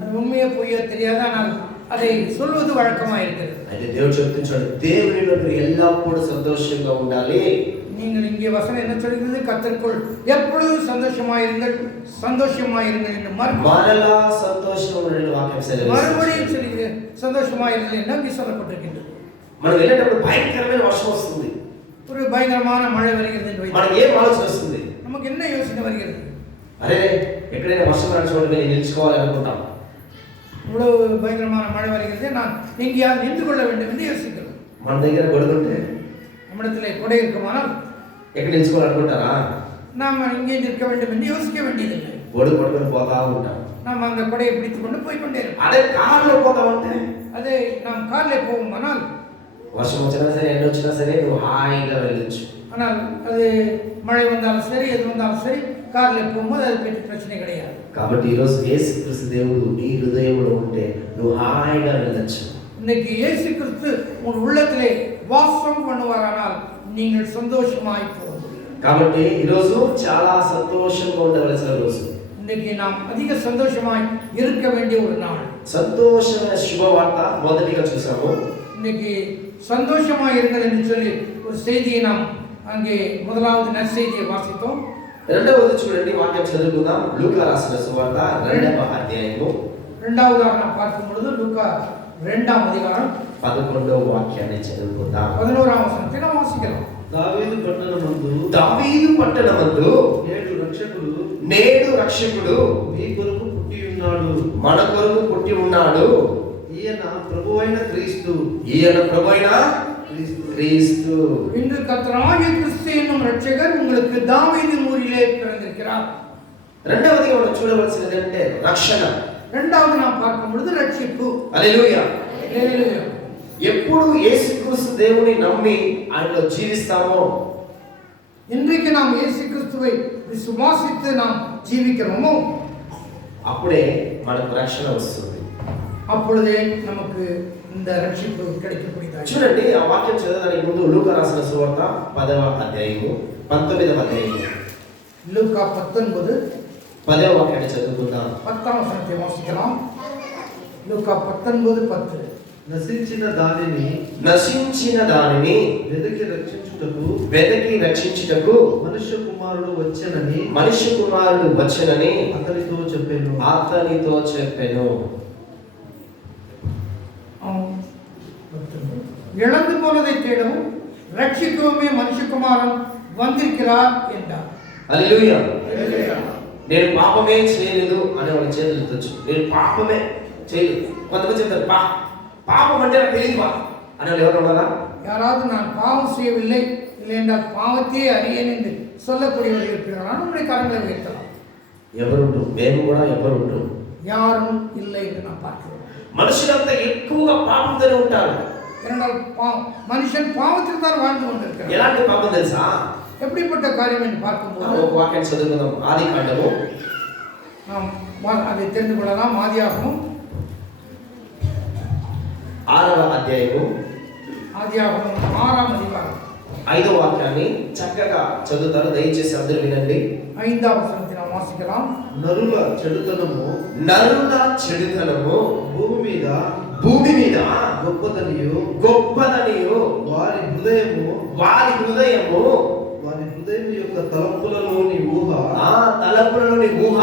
அது உண்மையோ பொய்யோ தெரியாது, ஆனால் அதை சொல்வது வழக்கமாக இருக்கிறது. అయితే దేవుడు చెప్తున్నాడు, దేవునిలో మీరు ఎల్లప్పుడూ సంతోషంగా ఉండాలి. நீங்கள் இங்கே வசனம் என்ன சொல்கிறது? கர்த்தருக்குள் எப்பொழுதும் சந்தோஷமாயிருங்கள், சந்தோஷமாயிருங்கள் என்று మరలా సంతోషంగా ఉండండి వాక్యం సెలవిస్తుంది. மறுபடியும் சொல்கிறேன், சந்தோஷமாயிருங்கள் என்று அங்கே சொல்லப்பட்டிருக்கின்றது. మనం వెళ్ళేటప్పుడు భయంకరమైన వర్షం వస్తుంది, ஒரு பயங்கரமான மழை வருகிறது என்று வைத்து మనకి ఏం ఆలోచన వస్తుంది? நமக்கு என்ன யோசனை வருகிறது? అరే ఎక్కడైనా వర్షం రాని చోట నేను నిలుచుకోవాలి అనుకుంటాం. இவ்வளவு பயங்கரமான மழை வருகிறது, நான் எங்கேயாவது நின்று கொள்ள வேண்டும் என்று யோசிக்கிறோம். మన దగ్గర గొడుగుంటే நம்மிடத்தில் கொடை இருக்குமானால் ఎక్కడ నిలుచుకోవాలనుకుంటారా? நாம் இங்கே நிற்க வேண்டும் என்று யோசிக்க வேண்டியதில்லை. గొడుగు పట్టుకొని పోతా ఉంటాం. நாம் அந்த கொடையை பிடித்துக் கொண்டு போய்கொண்டே இருப்போம். అదే కారులో పోతా ఉంటే அதை நாம் காரில் போகுமானால், వర్షం వచ్చినా సరే ఎండ వచ్చినా సరే నువ్వు హాయిగా వెళ్ళొచ్చు. ஆனால் அது மழை வந்தாலும் சரி எது வந்தாலும் சரி காரில் போகும்போது அது பெரிய பிரச்சனை கிடையாது. కాబట్టి ఈరోజు యేసుక్రీస్తు దేవుడు నీ హృదయంలో ఉంటే నువ్వు హాయిగా వెళ్ళొచ్చు. இன்னைக்கு இயேசு கிறிஸ்து உங்கள் உள்ளத்திலே வாசம் பண்ணுவாரானால் நீங்கள் சந்தோஷமாய் போகும். కాబట్టి ఈరోజు చాలా సంతోషంగా ఉండవలసిన రోజు. இன்னைக்கு நாம் அதிக சந்தோஷமாய் இருக்க வேண்டிய ஒரு நாள். సంతోషమైన శుభవార్త మొదటిగా చూసాము. இன்னைக்கு சந்தோஷமாய் இருங்கள் என்று சொல்லி ஒரு செய்தியை நாம் அங்கே முதலாவது நற்செய்தியை வாசித்தோம். రెండవది చూడండి, వాక్యం చదువుకుందాం. లూకా రాసిన సువార్త 2వ అధ్యాయము இரண்டாவதாக நாம் பார்க்கும் பொழுது லூக்கா 2ஆம் அதிகாரம் 11వ వాక్యాన్ని చదువుకుందాం. 11ஆம் వచனத்தை நாம் வாசிக்கலாம். దావీదు పట్టణమందు దావీదు పట్టణమందు నేడు రక్షకుడు మీ కొరకు పుట్టి ఉన్నాడు. మన కొరకు పుట్టి ఉన్నాడు. ఈయన ప్రభువైన క్రీస్తు. ఈయన ప్రభువైన క్రీస్తు. இன்று கர்த்தராகிய கிறிஸ்து என்னும் இரட்சகர் உங்களுக்கு தாவீதின் ஊரிலே பிறந்திருக்கிறார். రెండవదిగా మనం చూడవలసినది అంటే రక్షణ. இரண்டாவது நாம் பார்க்கும் பொழுது ரட்சிப்பு. హల్లెలూయా. హల్లెలూయా. ఎప్పుడు యేసుక్రీస్తు దేవుని నమ్మి ఆయనలో జీవిస్తామో, இன்றைக்கு நாம் இயேசு கிறிஸ்துவை விசுவாசித்து நாம் ஜீவிக்கிறோமோ అప్పుడే మనకు రక్షణ వస్తుంది. அப்பொழுதே நமக்கு இந்த ரட்சிப்பு கிடைக்கக்கூடியதாக. చూడండి, ఆ వాక్యం చదవడానికి ముందు లూకా రాసిన సువార్త 10వ అధ్యాయము 19వ అధ్యాయము லூக்கா 19 10వ వాక్యాన్ని చదువుకుందాం. 10ஆம் வசனத்தை வாசிக்கலாம். லூக்கா 19:10. నశించిన దానిని నశించిన దానిని వెతికి రక్షించుటకు మనుష్య కుమారుడు వచ్చెనని మనుష్య కుమారుడు వచ్చెనని అతనితో చెప్పెను. இழந்து போனதை தேடவும் ரட்சிக்கவுமே மனுஷகுமாரன் வந்திருக்கிறார் என்றார். హల్లెలూయా. నేను పాపమే చేయలేదు అనే వాళ్ళ చేతులు ఎత్తొచ్చు. నేను పాపమే చేయలేదు. కొంతమంది చెప్తారు పాపం అంటే నాకు తెలియదు అనే వాళ్ళు ఎవరు ఉన్నారా? யாராவது நான் பாவம் செய்யவில்லை, இல்லை என்றால் பாவத்தையே அறியேன் என்று சொல்லக்கூடியவர்கள் இருக்கிறார்கள். நம்முடைய கரங்களை உயர்த்தலாம். ఎవరుంటారు? మేము కూడా ఎవరుంటారు? யாரும் இல்லை என்று நாம் பார்க்கிறோம். మనుషులంతా ఎక్కువగా పాపంతోనే ఉంటారు. ஏனென்றால் மனுஷன் பாவத்தில் தான் வாழ்ந்து கொண்டிருக்கிறார். ఎలాంటి పాపం తెలుసా? எப்படிப்பட்ட காரியம் என்று பார்க்கும்போது ఒక వాక్యం చదువుకుందాం. ఆది కాండము நாம் அதை தெரிந்து கொள்ளலாம். ஆதியாகமம் 6వ అధ్యాయము 6ஆம் அதிகாரம் 5వ వాక్యాన్ని చక్కగా చదువుతారు. దయచేసి అందరూ వినండి. 5ஆம் వచనத்தை நாம் వాసిக்கலாம். నరుల చెడుతనము భూమి మీద గొప్పదనియు వారి హృదయము వారి హృదయం యొక్క తలంపులలోని ఊహ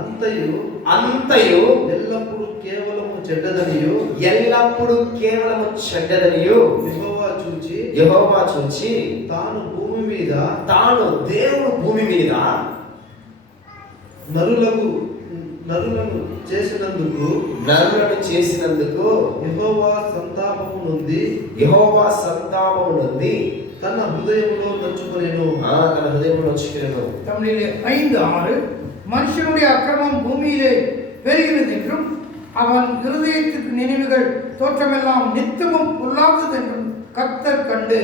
అంతయు ఎల్లప్పుడూ కేవలము చెడ్డదనియు యెహోవా చూచి తాను దేవుడు భూమి మీద నరులను చేసినందుకు యెహోవా సంతాపము నుండి తన హృదయంలో నొచ్చుకొనెను. తన హృదయంలో నొచ్చుకొనెను. தமிழிலே 5:6 மனுஷனுடைய அக்கிரமம் பூமியிலே பெருகினது என்றும் அவன் இருதயத்துக்கு நினைவுகள் தோற்றமெல்லாம் நித்தமும் பொல்லாதது என்றும் கர்த்தர் கண்டு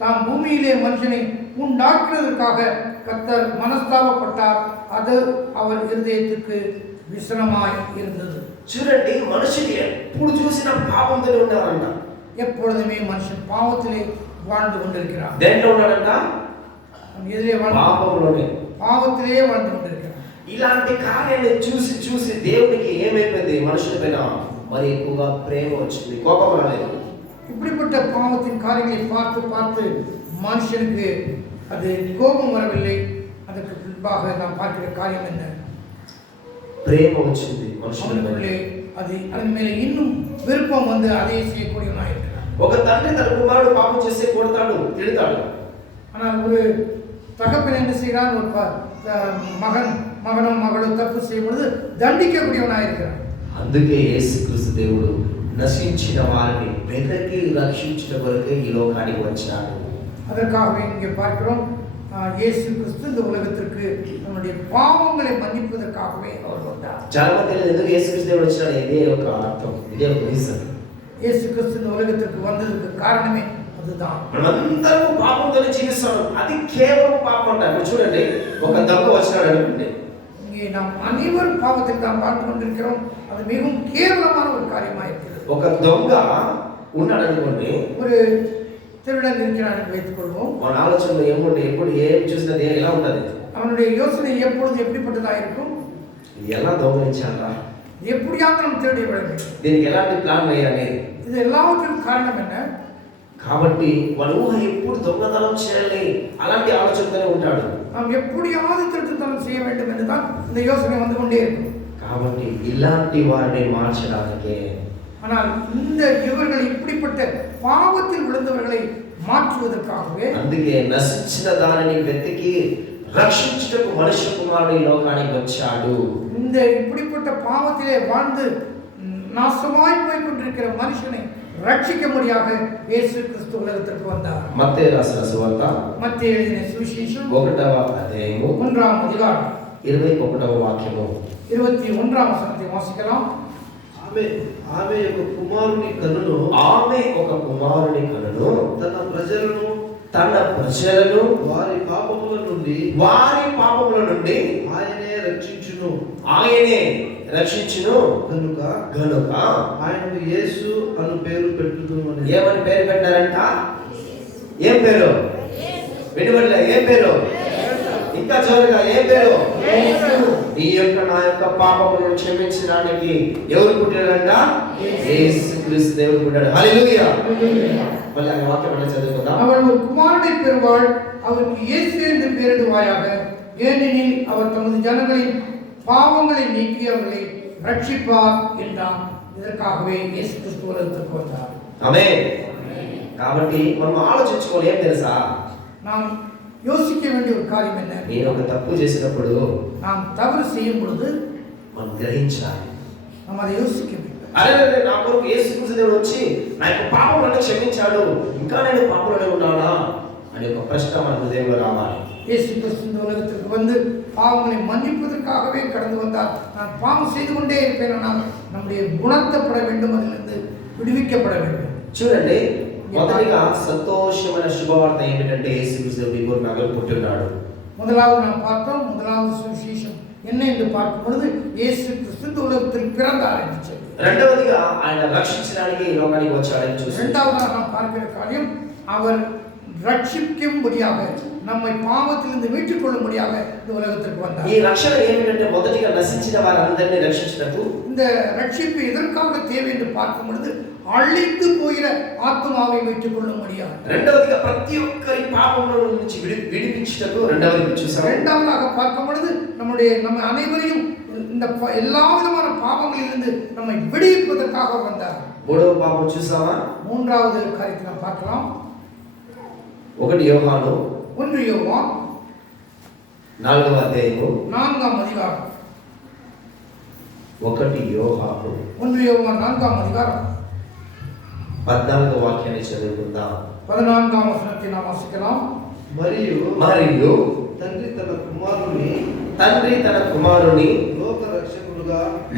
தாம் பூமியிலே மனுஷனை உண்டாக்குவதற்காக கர்த்தர் மனஸ்தாபப்பட்டார். அது அவர் இருதயத்துக்கு விசனமாய் இருந்தது. చూడండి, మనుషుడు ఎప్పుడు చూసినా పాపంతోనే ఉన్నారంట. எப்பொழுதுமே மனுஷன் பாவத்திலே வாழ்ந்து கொண்டிருக்கிறான். దేంట్లో ఉన్నాడంట? எதிலே పాపంలోనే, பாவத்திலே வாழ்ந்து கொண்டிருக்கிறான். ఇలాంటి కార్యాన్ని చూసి చూసి దేవునికి ఏమైపోయింది? మనుషుల పైన మరి ఎక్కువగా ప్రేమ వచ్చింది, కోపం రాలేదు. இப்படிப்பட்ட பாவத்தின் காரியங்களை பார்த்து பார்த்து மனுஷனுக்கு அது கோபம் வரவில்லை. அதற்கு பின்பாக நாம் பார்க்கிற காரியம் என்ன? ప్రేమ వచ్చింది మనుషుల அவனுக்குள்ளே அதன் மேலே இன்னும் விருப்பம் வந்து அதை செய்யக்கூடியவனாக இருக்கிறான். ఒక తండ్రి తన కుమారుడు పాపం చేస్తే కొడతాడు, తిడతాడు. ஆனால் ஒரு தகப்பன் என்ன செய்கிறான்? ஒரு மகனோ மகளோ தப்பு செய்யும் பொழுது தண்டிக்கக்கூடியவனாக இருக்கிறான். అందుకే యేసుక్రీస్తు దేవుడు నశించిన వారిని వెతకి రక్షించిన కొరకు ఈ లోకానికి వచ్చాడు. அதற்காகவே இங்கே பார்க்கிறோம், இயேசு கிறிஸ்து இந்த உலகத்திற்கு நம்முடைய பாவங்களை மன்னிப்பதற்காகவே அவர் வந்தார். చాలా మంది ఎందుకు యేసుక్రీస్తు దేవుడు వచ్చాడు? ఇదే ఒక అర్థం, ఇదే ఒక రీజన్. இயேசு கிறிஸ்து இந்த உலகத்திற்கு வந்ததுக்கு காரணமே அதுதான். మనమందరం పాపంతోనే జీవిస్తాం. అది కేవలం పాపం అంట. ఇప్పుడు చూడండి, ఒక దొంగ వచ్చినాడు అనుకోండి. இங்கே நாம் அனைவரும் பாவத்தில் தான் வாழ்ந்து கொண்டிருக்கிறோம். அது மிகவும் கேவலமான ஒரு காரியமாக இருக்கிறது. ఒక దొంగ ఉన్నాడు అనుకోండి, ஒரு திருடன் இருக்கிறான் என்று வைத்துக் கொள்வோம். మన ఆలోచనలో ఏముండే, ఎప్పుడు ఏం చూసినా ఎలా ఉంటుంది? அவனுடைய யோசனை எப்பொழுது எப்படிப்பட்டதாக இருக்கும்? ఎలా దొంగలించాలా, எப்படியாவது நம்ம திருடி விட வேண்டும். దీనికి ఎలాంటి ప్లాన్ వేయాలి? இது எல்லாவற்றுக்கும் காரணம் என்ன? కాబట్టి వాడు ఊహ ఎప్పుడు దొంగతనం చేయాలి అలాంటి ఆలోచనతోనే ఉంటాడు. நாம் எப்படியாவது திருட்டுத்தனம் செய்ய வேண்டும் என்றுதான் இந்த யோசனை வந்து கொண்டே இருக்கும். కాబట్టి ఇలాంటి వారిని మార్చడానికే, ஆனால் இந்த இவர்கள் இப்படிப்பட்ட பாவத்தில் விழுந்தவர்களை மாற்றுவதற்காகவே, అందుకే నశించిన దానిని వెతికి రక్షించుటకు మనుష్య కుమారుడు ఈ లోకానికి వచ్చాడు. இந்த இப்படிப்பட்ட பாவத்திலே வாழ்ந்து நாசமாய் போய் கொண்டிருக்கிற மனுஷனை ரட்சிக்க முடியாக இயேசு கிறிஸ்து உலகத்திற்கு வந்தார். మత్తయి రాసిన సువార్త மத்தேயு எழுதின சுவிசேஷம் 1వ అధ్యాయము 1ஆம் அதிகாரம் 21వ వాక్యము 21ஆம் வசனத்தை வாசிக்கலாம். ఆమె యొక్క కుమారుని కన్నును, ఆమె ఒక కుమారుని కనును, తన ప్రజలను వారి పాపముల నుండి ఆయనే రక్షించును కనుక ఆయనకు యేసు అను పేరు పెట్టుదును అని. ఏమని పేరు పెట్టారంట? ఏం పేరు? వినబడలే, ఏం పేరు? ఇంకా జోరుగా ఏం పేరు? ఈ యొక్క నా యొక్క పాపములను క్షమించడానికి ఎవరు పుట్టారంట? యేసుక్రీస్తు దేవుడు పుట్టాడు. హల్లెలూయా. మళ్ళీ ఆ వాక్యం మనం చదువుకుందాం. அவள் ஒரு குமாரனை பெறுவாள், அவருக்கு இயேசு என்று பெயரிடுவாயாக, ஏனெனில் அவர் தமது ஜனங்களின் பாவங்களை நீக்கி அவர்களை ரட்சிப்பார் என்றார். இதற்காகவே இயேசு கிறிஸ்து உலகத்திற்கு வந்தார். ఆమేన్. కాబట్టి మనం ఆలోచించుకోవాలి, ఏం తెలుసా? நாம் யோசிக்க வேண்டிய ஒரு காரியம் என்ன? నేను ఒక తప్పు చేసినప్పుడు நாம் தவறு செய்யும் பொழுது మనం గ్రహించాలి. நாம் அதை யோசிக்க வேண்டும். అరే నా కొరకు యేసుక్రీస్తు దేవుడు వచ్చి నా యొక్క పాపములను క్షమించాడు, ఇంకా నేను పాపంలోనే ఉన్నానా అనే ఒక ప్రశ్న మన హృదయంలో రావాలి. இயேசு கிறிஸ்து இந்த உலகத்திற்கு வந்து பாவங்களை மன்னிப்பதற்காகவே கடந்து வந்தார். நான் பாவம் செய்து கொண்டே இருப்பேன், ஆனால் நம்முடைய குணத்தப்பட வேண்டும், அதிலிருந்து விடுவிக்கப்பட வேண்டும். చూడండి, మొదటిగా సంతోషమైన శుభవార్త ఏంటంటే యేసుక్రీస్తు దేవుడు నగలు పుట్టినాడు. முதலாவது நாம் பார்த்தோம், முதலாவது சுவிசேஷம் என்ன என்று பார்க்கும் பொழுது இயேசு கிறிஸ்து இந்த உலகத்தில் பிறந்தார் என்று சொல்லி. రెండవదిగా ఆయన రక్షించడానికి ఈ లోకానికి వచ్చాడని చూసి, இரண்டாவதாக நாம் பார்க்கிற காரியம், அவர் ரட்சிக்கும்படியாக, நம்மை பாவத்திலிருந்து மீட்டுக் கொள்ளும்படியாக இந்த உலகத்திற்கு வந்தார். ఈ రక్షణ ఏమిటంటే మొదటిగా నశించిన వారందరినీ రక్షించినట్టు, இந்த ரட்சிப்பு எதற்காக தேவை என்று பார்க்கும் பொழுது அழிந்து போகிற ஆத்மாவை மீட்டுக் கொள்ளும்படியாக, రెండవదిగా ప్రతి ఒక్కరి పాపముల నుంచి విడిపించుటకు రెండవది చూసాం. இரண்டாவதாக பார்க்கும் பொழுது நம்ம அனைவரையும் இந்த எல்லா விதமான பாவங்களிலிருந்து நம்மை விடுவிப்பதற்காக வந்தார். మూడవ పాపం చూసామా? மூன்றாவது காரியத்தை நாம் பார்க்கலாம். 1 యోహాను 1 யோவான் 4వ అధ్యాయము 4ஆம் அதிகாரம். 1 యోహాను 1 யோவான் 4ஆம் அதிகாரம் 14వ వాక్యాన్ని చదువుకుందాం. 14వ వచనத்தை நாம் வாசிக்கலாம். మరియు తండ్రి తన కుమారుని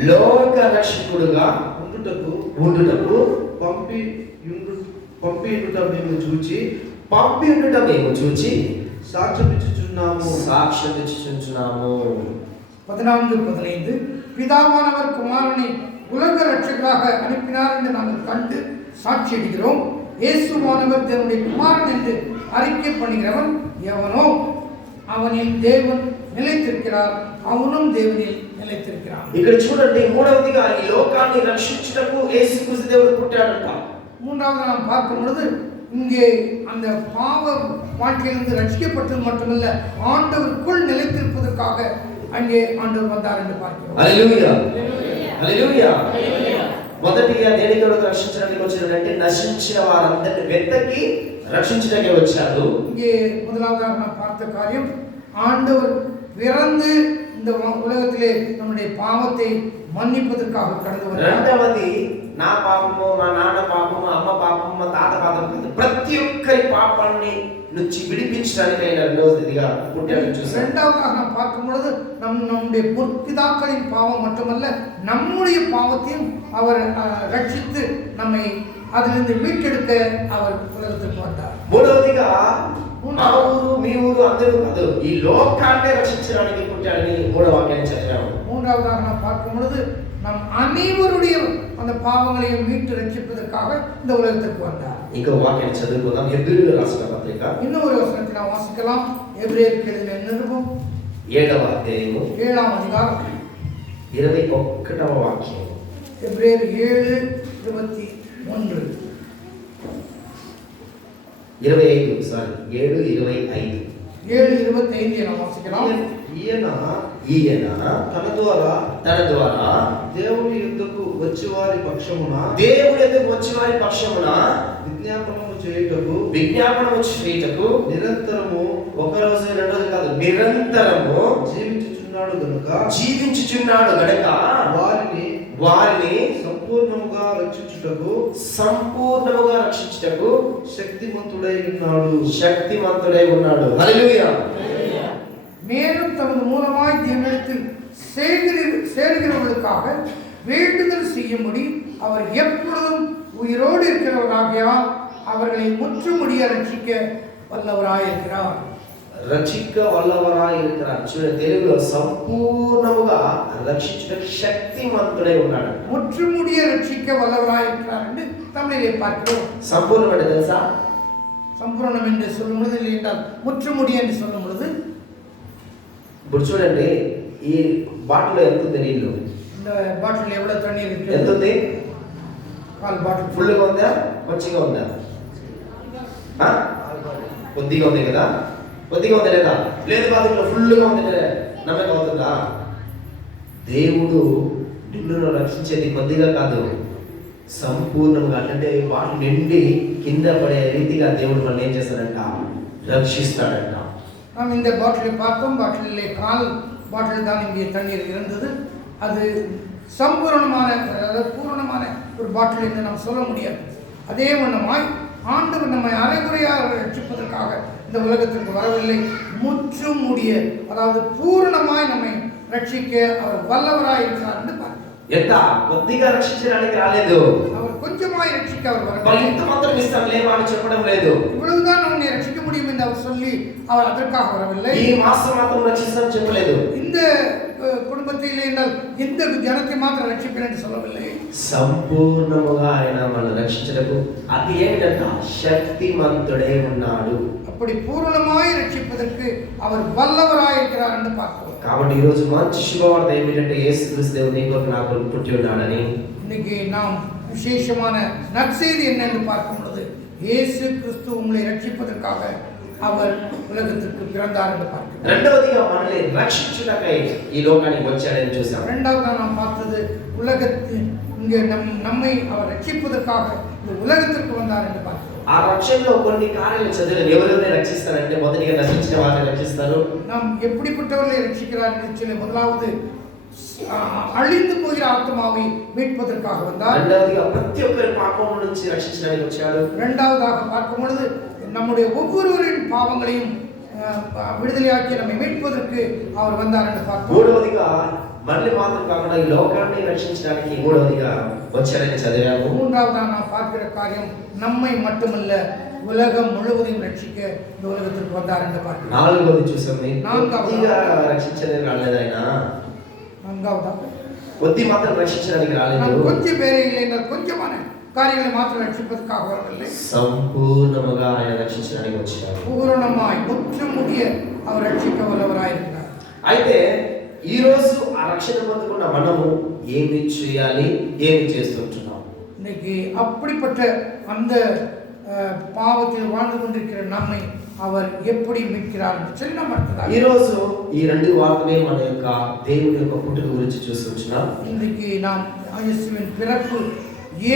లోక రక్షకుడుగా ఉండుటకు పంపి ఉండుట మేము చూచి సాక్ష్యం ఇచ్చుచున్నాము. 14:15 பிதாவானவர் குமாரனை உலக ரட்சகராக அனுப்பினார் என்று நாங்கள் கண்டு சாட்சியிடுகிறோம். இயேசுவானவர் தேவனுடைய குமாரன் என்று அறிக்கை பண்ணுகிறவன் எவனோ அவனில் தேவன் நிலைத்திருக்கிறார், அவனும் தேவனில் நிலைத்திருக்கிறான். ఇక్కడ చూడండి, మూడవదిగా ఈ లోకాన్ని రక్షించుటకు యేసుక్రీస్తు దేవుడు పుట్టాడంట. மூன்றாவது நாம் பார்க்கும் பொழுது இங்கே அந்த பாவ வாழ்க்கையிலிருந்து ரட்சிக்கப்பட்டது மட்டுமல்ல, ஆண்டவருக்குள் நிலைத்திருப்பதற்காக அங்கே ஆண்டவர் வந்தார் என்று பார்க்கிறோம். హల్లెలూయా, హల్లెలూయా. మొదటిగా దేనికి రక్షించడానికి వచ్చాడంటే నశించిన వారందరిని వెతకి రక్షించడానికి వచ్చాడు. இங்கே முதலாவதாக நாம் பார்த்த காரியம், ஆண்டவர் பிறந்து இந்த உலகத்திலே நம்முடைய பாவத்தை மன்னிப்பதற்காக கடந்து வந்தார். రెండవది నా పాపము, మా నాన్న పాపము, అమ్మ పాపము, మా తాత పాపము, ప్రతి ఒక్కరి పాపాన్ని నుంచి విడిపించడానికి ఆయన రెండవదిగా పుట్టాడు చూసాం. இரண்டாவதாக நாம் பார்க்கும் பொழுது நம்முடைய முற்பிதாக்களின் பாவம் மட்டுமல்ல, நம்முடைய பாவத்தையும் அவர் ரட்சித்து நம்மை அதிலிருந்து மீட்டெடுக்க அவர் உலகத்துக்கு வந்தார். మూడవదిగా మా ఊరు మీ ఊరు అందరూ కాదు, ఈ లోకాన్ని రక్షించడానికి పుట్టాడని మూడవ వాక్యాన్ని చదివాము. மூன்றாவதாக நாம் பார்க்கும் பொழுது நம் அனைவருடைய அந்த பாவங்களையும் மீட்டு ரட்சிப்பதற்காக இந்த உலகத்திற்கு வந்தார். ఇంకో వాక్యాన్ని చదువుకుందాం. హెబ్రీయులకు రాసిన పత్రిక இன்னொரு வசனத்தை நாம் வாசிக்கலாம். எபிரேயருக்கு எழுதின நிருபம் 7వ అధ్యాయము 7ஆம் அதிகாரம் 21వ వాక్యం. எபிரேயர் 7:21 7:25 நாம் வாசிக்கலாம். ఈయన తన ద్వారా దేవుని యుద్ధకు వచ్చి వారి పక్షమున విజ్ఞాపనము చేయుటకు నిరంతరము ఒక రోజు రెండు రోజులు కాదు, నిరంతరము జీవించుచున్నాడు గనుక వారిని సంపూర్ణముగా రక్షించుటకు శక్తిమంతుడై ఉన్నాడు. హల్లెలూయా. மேலும் தமது மூலமாய் தேவனிடத்தில் சேர்கிறவர்களுக்காக வேண்டுதல் செய்யும்படி அவர் எப்பொழுதும் உயிரோடு இருக்கிறவராகியால் அவர்களை முற்றுமுடிய ரட்சிக்க வல்லவராயிருக்கிறார். చూడండి, తెలుగులో సంపూర్ణముగా రక్షించుటకు శక్తిమంతుడై ఉన్నాడు. முற்றுமுடிய ரட்சிக்க வல்லவராயிருக்கிறார் என்று தமிழிலே பார்க்கிறோம். సంపూర్ణం అంటే తెలుసా? சம்பூர்ணம் என்று சொல்லும் பொழுது இல்லை என்றால் முற்றுமுடிய என்று சொல்லும் பொழுது, ఇప్పుడు చూడండి, ఈ బాటిల్ ఎంత ఉంది నీళ్ళు? இந்த பாட்டில் எவ்வளவு தண்ணீர் ఎంత இருக்கு? ఉంది? கால் பாட்டில் ఫుల్గా ఉందా, మంచిగా ఉందా? కొద్దిగా ఉంది కదా, కొద్దిగా ఉంది లేదా? లేదు కాదు, ఇట్లా ఫుల్గా ఉంది నమ్మకం అవుతుందా? దేవుడు నిన్ను రక్షించేది కొద్దిగా కాదు, సంపూర్ణంగా. అంటే బాటిల్ నిండి కింద పడే రీతిగా దేవుడు మనం ఏం చేస్తాడంట, రక్షిస్తాడంట. நாம் இந்த பாட்டிலை பார்த்தோம். பாட்டிலே கால் பாட்டில் தான் இங்கே தண்ணீர் இருந்தது. அது சம்பூர்ணமான, அதாவது பூரணமான ஒரு பாட்டில் என்று நாம் சொல்ல முடியாது. அதே வண்ணமாய் ஆண்டவர் நம்மை அரைகுறையாக ரட்சிப்பதற்காக இந்த உலகத்திற்கு வரவில்லை, முற்றும் முடிய, அதாவது பூரணமாய் நம்மை ரட்சிக்க அவர் வல்லவராய் இருக்கிறார் என்று பார்க்கிறோம். ఎంత కొద్దిగా రక్షించడానికి రాలేదు, அவர் கொஞ்சமாய் ரட்சிக்க அவர் వాళ్ళు வரவில்லை. ఇంత మాత్రం ఇస్తాం లేవా అని చెప్పడం లేదు. இவ்வளவுதான் உன்னை ரட்சிக்க முடியும் என்று அவர் சொல்லி அவர் அதற்காக வரவில்லை. ఈ మాసం మాత్రం రక్షిస్తామని చెప్పలేదు. இந்த குடும்பத்தை இல்லை என்றால் இந்த ஜனத்தை மாத்திரம் ரட்சிப்பேன் என்று சொல்லவில்லை. సంపూర్ణముగా ఆయన మనల్ని రక్షించడానికి అది ఏమిటంట, శక్తిమంతుడై ఉన్నాడు. அப்படி பூரணமாய் ரட்சிப்பதற்கு அவர் வல்லவராய் இருக்கிறார் என்று பார்க்கிறோம். కాబట్టి ఈ రోజు మంచి శుభవార్త ఏమిటంటే యేసుక్రీస్తు దేవుడు నీ కొరకు నా కొరకు పుట్టి ఉన్నాడని. இன்னைக்கு நாம் விசேஷமான நற்செய்தி என்னென்று பார்க்கும் பொழுது, இயேசு கிறிஸ்து உங்களை ரட்சிப்பதற்காக அவர் உலகத்திற்கு பிறந்தார் என்று பார்க்கிறோம். రెండవదిగా మనల్ని రక్షించుటకై ఈ లోకానికి వచ్చాడని చూసాం. இரண்டாவதாக நாம் பார்த்தது, உலகத்தில் இங்கே நம்மை அவர் ரட்சிப்பதற்காக இந்த உலகத்திற்கு வந்தார் என்று பார்க்கிறோம். ఆ రక్షణలో కొన్ని కార్యాలు చదివారు. ఎవరెవరిని రక్షిస్తారంటే మొదటిగా నశించిన వారిని రక్షిస్తారు. நாம் எப்படிப்பட்டவர்களை ரட்சிக்கிறார் என்று சொல்லி முதலாவது అழிந்து పోయిన ఆత్మాவை மீட்பதற்காக வந்தார். రెండవదిగా ప్రతి ఒక్కరి పాపం నుంచి రక్షించడానికి వచ్చాడు. இரண்டாவதாக பார்க்கும் பொழுது நம்முடைய ஒவ்வொருவரின் பாவங்களையும் விடுதலையாக்கி நம்மை மீட்பதற்கு அவர் வந்தார் என்று பார்க்கிறோம். మూడవదిగా మళ్ళీ మాత్రం కాకుండా ఈ లోకాన్ని రక్షించడానికి మూడవదిగా వచ్చాడని చదివాము. மூன்றாவதாக நாம் பார்க்கிற காரியம் நம்மை மட்டுமல்ல உலகம் முழுவதையும் ரட்சிக்க இந்த உலகத்திற்கு வந்தார் என்று பார்க்கிறோம். నాలుగవది చూసాము. నాలుగవదిగా రక్షించడానికి రాలేదు ఆయన. நான்காவதாக కొద్ది మాత్రం రక్షించడానికి రాలేదు. కొంచెం పేరే కొంచెமான காரியங்களை மாத்திரம் ரட்சிப்பதற்காக வரவில்லை. సంపూర్ణముగా ఆయన రక్షించడానికి వచ్చాడు. பூரணமாய் முற்றுமுடிய அவர் ரட்சிக்க வல்லவராயிருக்கிறார். అయితే ఈ రోజు ఆ రక్షణ పొందుకున్న మనము ఏమి చేయాలి, ఏమి చేస్తుంటున్నాం? இன்னைக்கு அப்படிப்பட்ட அந்த பாவத்தில் வாழ்ந்து கொண்டிருக்கிற நம்மை அவர் எப்படி மீட்கிறார் என்று சொல்லி நாம் அடுத்ததாக ఈ రోజు ఈ రెండు వార్తలే మన యొక్క దేవుని యొక్క పుట్టుక గురించి చూస్తున్నాం. இன்றைக்கு நாம் இயேசுவின் பிறப்பு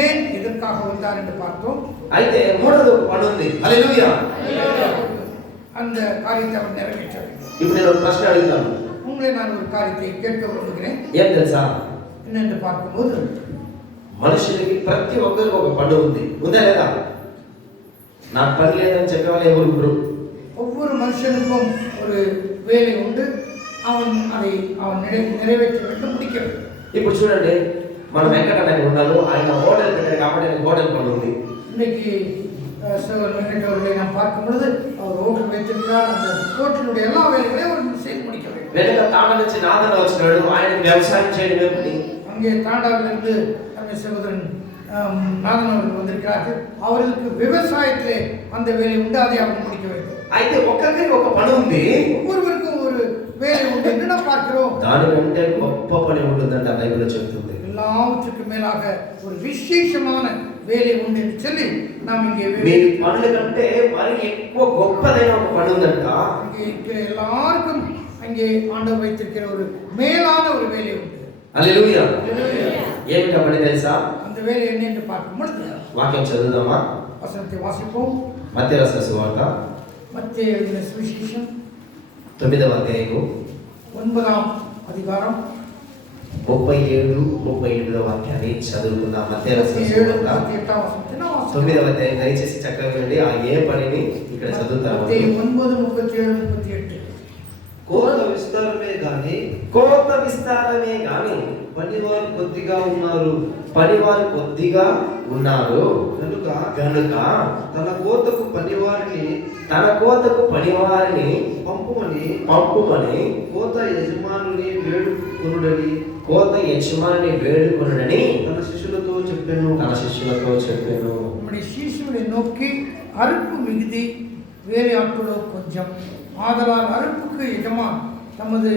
ஏன் எதற்காக வந்தார் என்று பார்த்தோம். అయితే మూడోది ఒక పని ఉంది. హల్లెలూయా. அந்த காரியத்தை அவர் நிறைவேற்ற வேண்டும். ఇప్పుడు నేను ఒక ప్రశ్న అడుగుతాను. உங்களை நான் ஒரு காரியத்தை கேட்க விரும்புகிறேன். ఏం తెలుసా? என்னென்று பார்க்கும்போது మనుషులకి ప్రతి ఒక్కరికి ఒక పని ఉంది. ఉందా లేదా? నాకు పని లేదని చెప్పేవాళ్ళు ఎవరు? ஒவ்வொரு மனுஷனுக்கும் ஒரு வேலை உண்டு. அதை நிறைவேற்ற வேண்டும், முடிக்க வேண்டும். ఇప్పుడు చూడండి, మన వెంకటన్న ఉన్నాడు. ఆయన హోటల్ పెట్టారు కాబట్టి ఆయన హోటల్ పని ఉంది. இன்னைக்கு வெங்கடவர்களை நாம் பார்க்கும் பொழுது அவர் ஹோட்டல் வைத்திருக்கிறார். அந்த ஹோட்டலுடைய எல்லா வேலைகளையும் அவர் செய்து முடிக்க வேண்டும். వెనక తాండ నుంచి నాదన వచ్చినాడు. ఆయన వ్యవసాయం చేయడమే పని. அங்கே தாண்டாவிலிருந்து நம்ம சகோதரன் நாதன் அவர்கள் வந்திருக்கிறார்கள். அவர்களுக்கு விவசாயத்திலே அந்த வேலை உண்டு, அதை அவர் முடிக்க வேண்டும். అయితే ఒక్కరికి ఒక పని ఉంది. ஒவ்வொருவருக்கும் ஒரு வேலை உண்டு என்று நாம் பார்க்கிறோம். దానికంటే గొప్ప పని ఉంటుందంట బైబిల్ చెప్తుంది. எல்லாவற்றுக்கும் மேலாக ஒரு விசேஷமான வேலை உண்டு என்று சொல்லி நாம் இங்கே మీ పనుల కంటే మరి ఎక్కువ గొప్పదైన ఒక పని ఉందంట. இங்கே இருக்கிற எல்லாருக்கும் அங்கே ஆண்டவர் வைத்திருக்கிற ஒரு மேலான ஒரு வேலை உண்டு. హల్లెలూయా. ఏమిటా పని తెలుసా? அந்த வேலை என்ன என்று பார்க்கும் பொழுது వాక్యం చదువుదామా? வசனத்தை வாசிப்போம். మత్తయి రాసిన సువార్త மத்தேயு எழுதின சுவிசேஷம் 9వ అధ్యాయము 9ஆம் அதிகாரம் 37-38 వాక్యాన్ని చదువుకుందాం. మత్తయి రాసిన 37 సువార్త 38ஆம் వசனத்தை நாம் வாசிப்போம். 9వ అధ్యాయం దయచేసి చక్కగా వినండి. ఆ ఏ పనిని ఇక్కడ చదువుతాము. மத்தேயு 9:37-38. కోత విస్తారమే గాని కోత విస్తారమే గాని పనివారు కొద్దిగా ఉన్నారు. పనివారు కొద్దిగా ఉన్నారు కనుక కనుక తన కోతకు పనివారిని పంపుమని కోత యజమానుని వేడుకొనుడని తన శిష్యులతో చెప్పాను. நம்முடைய சீஷர்களை நோக்கி அறுப்பு மிகுதி வேலை ஆட்களோ கொஞ்சம், ஆதலால் அறுப்புக்கு எஜமான் தமது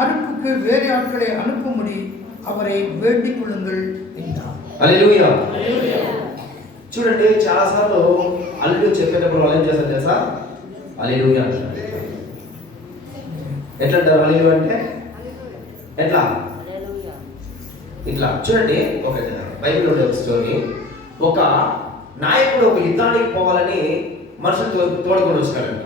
அறுப்புக்கு வேலை ஆட்களை அனுப்பும்படி அவரை வேண்டிக் கொள்ளுங்கள் என்றார். హల్లెలూయా. చూడండి, చాలా సార్లు అల్లుడు చెప్పేటప్పుడు వాళ్ళు ఏం చేస్తారు తెలుసా? హల్లెలూయా అంటారు. ఎట్లా అంటారు హల్లెలూయా అంటే? ఎట్లా? ఇట్లా చూడండి. ఒక బైబిల్లో ఉండే ఒక స్టోరీ. ఒక నాయకుడు ఒక యుద్ధానికి పోవాలని మనుషులు తోడుకొని వచ్చాడంట.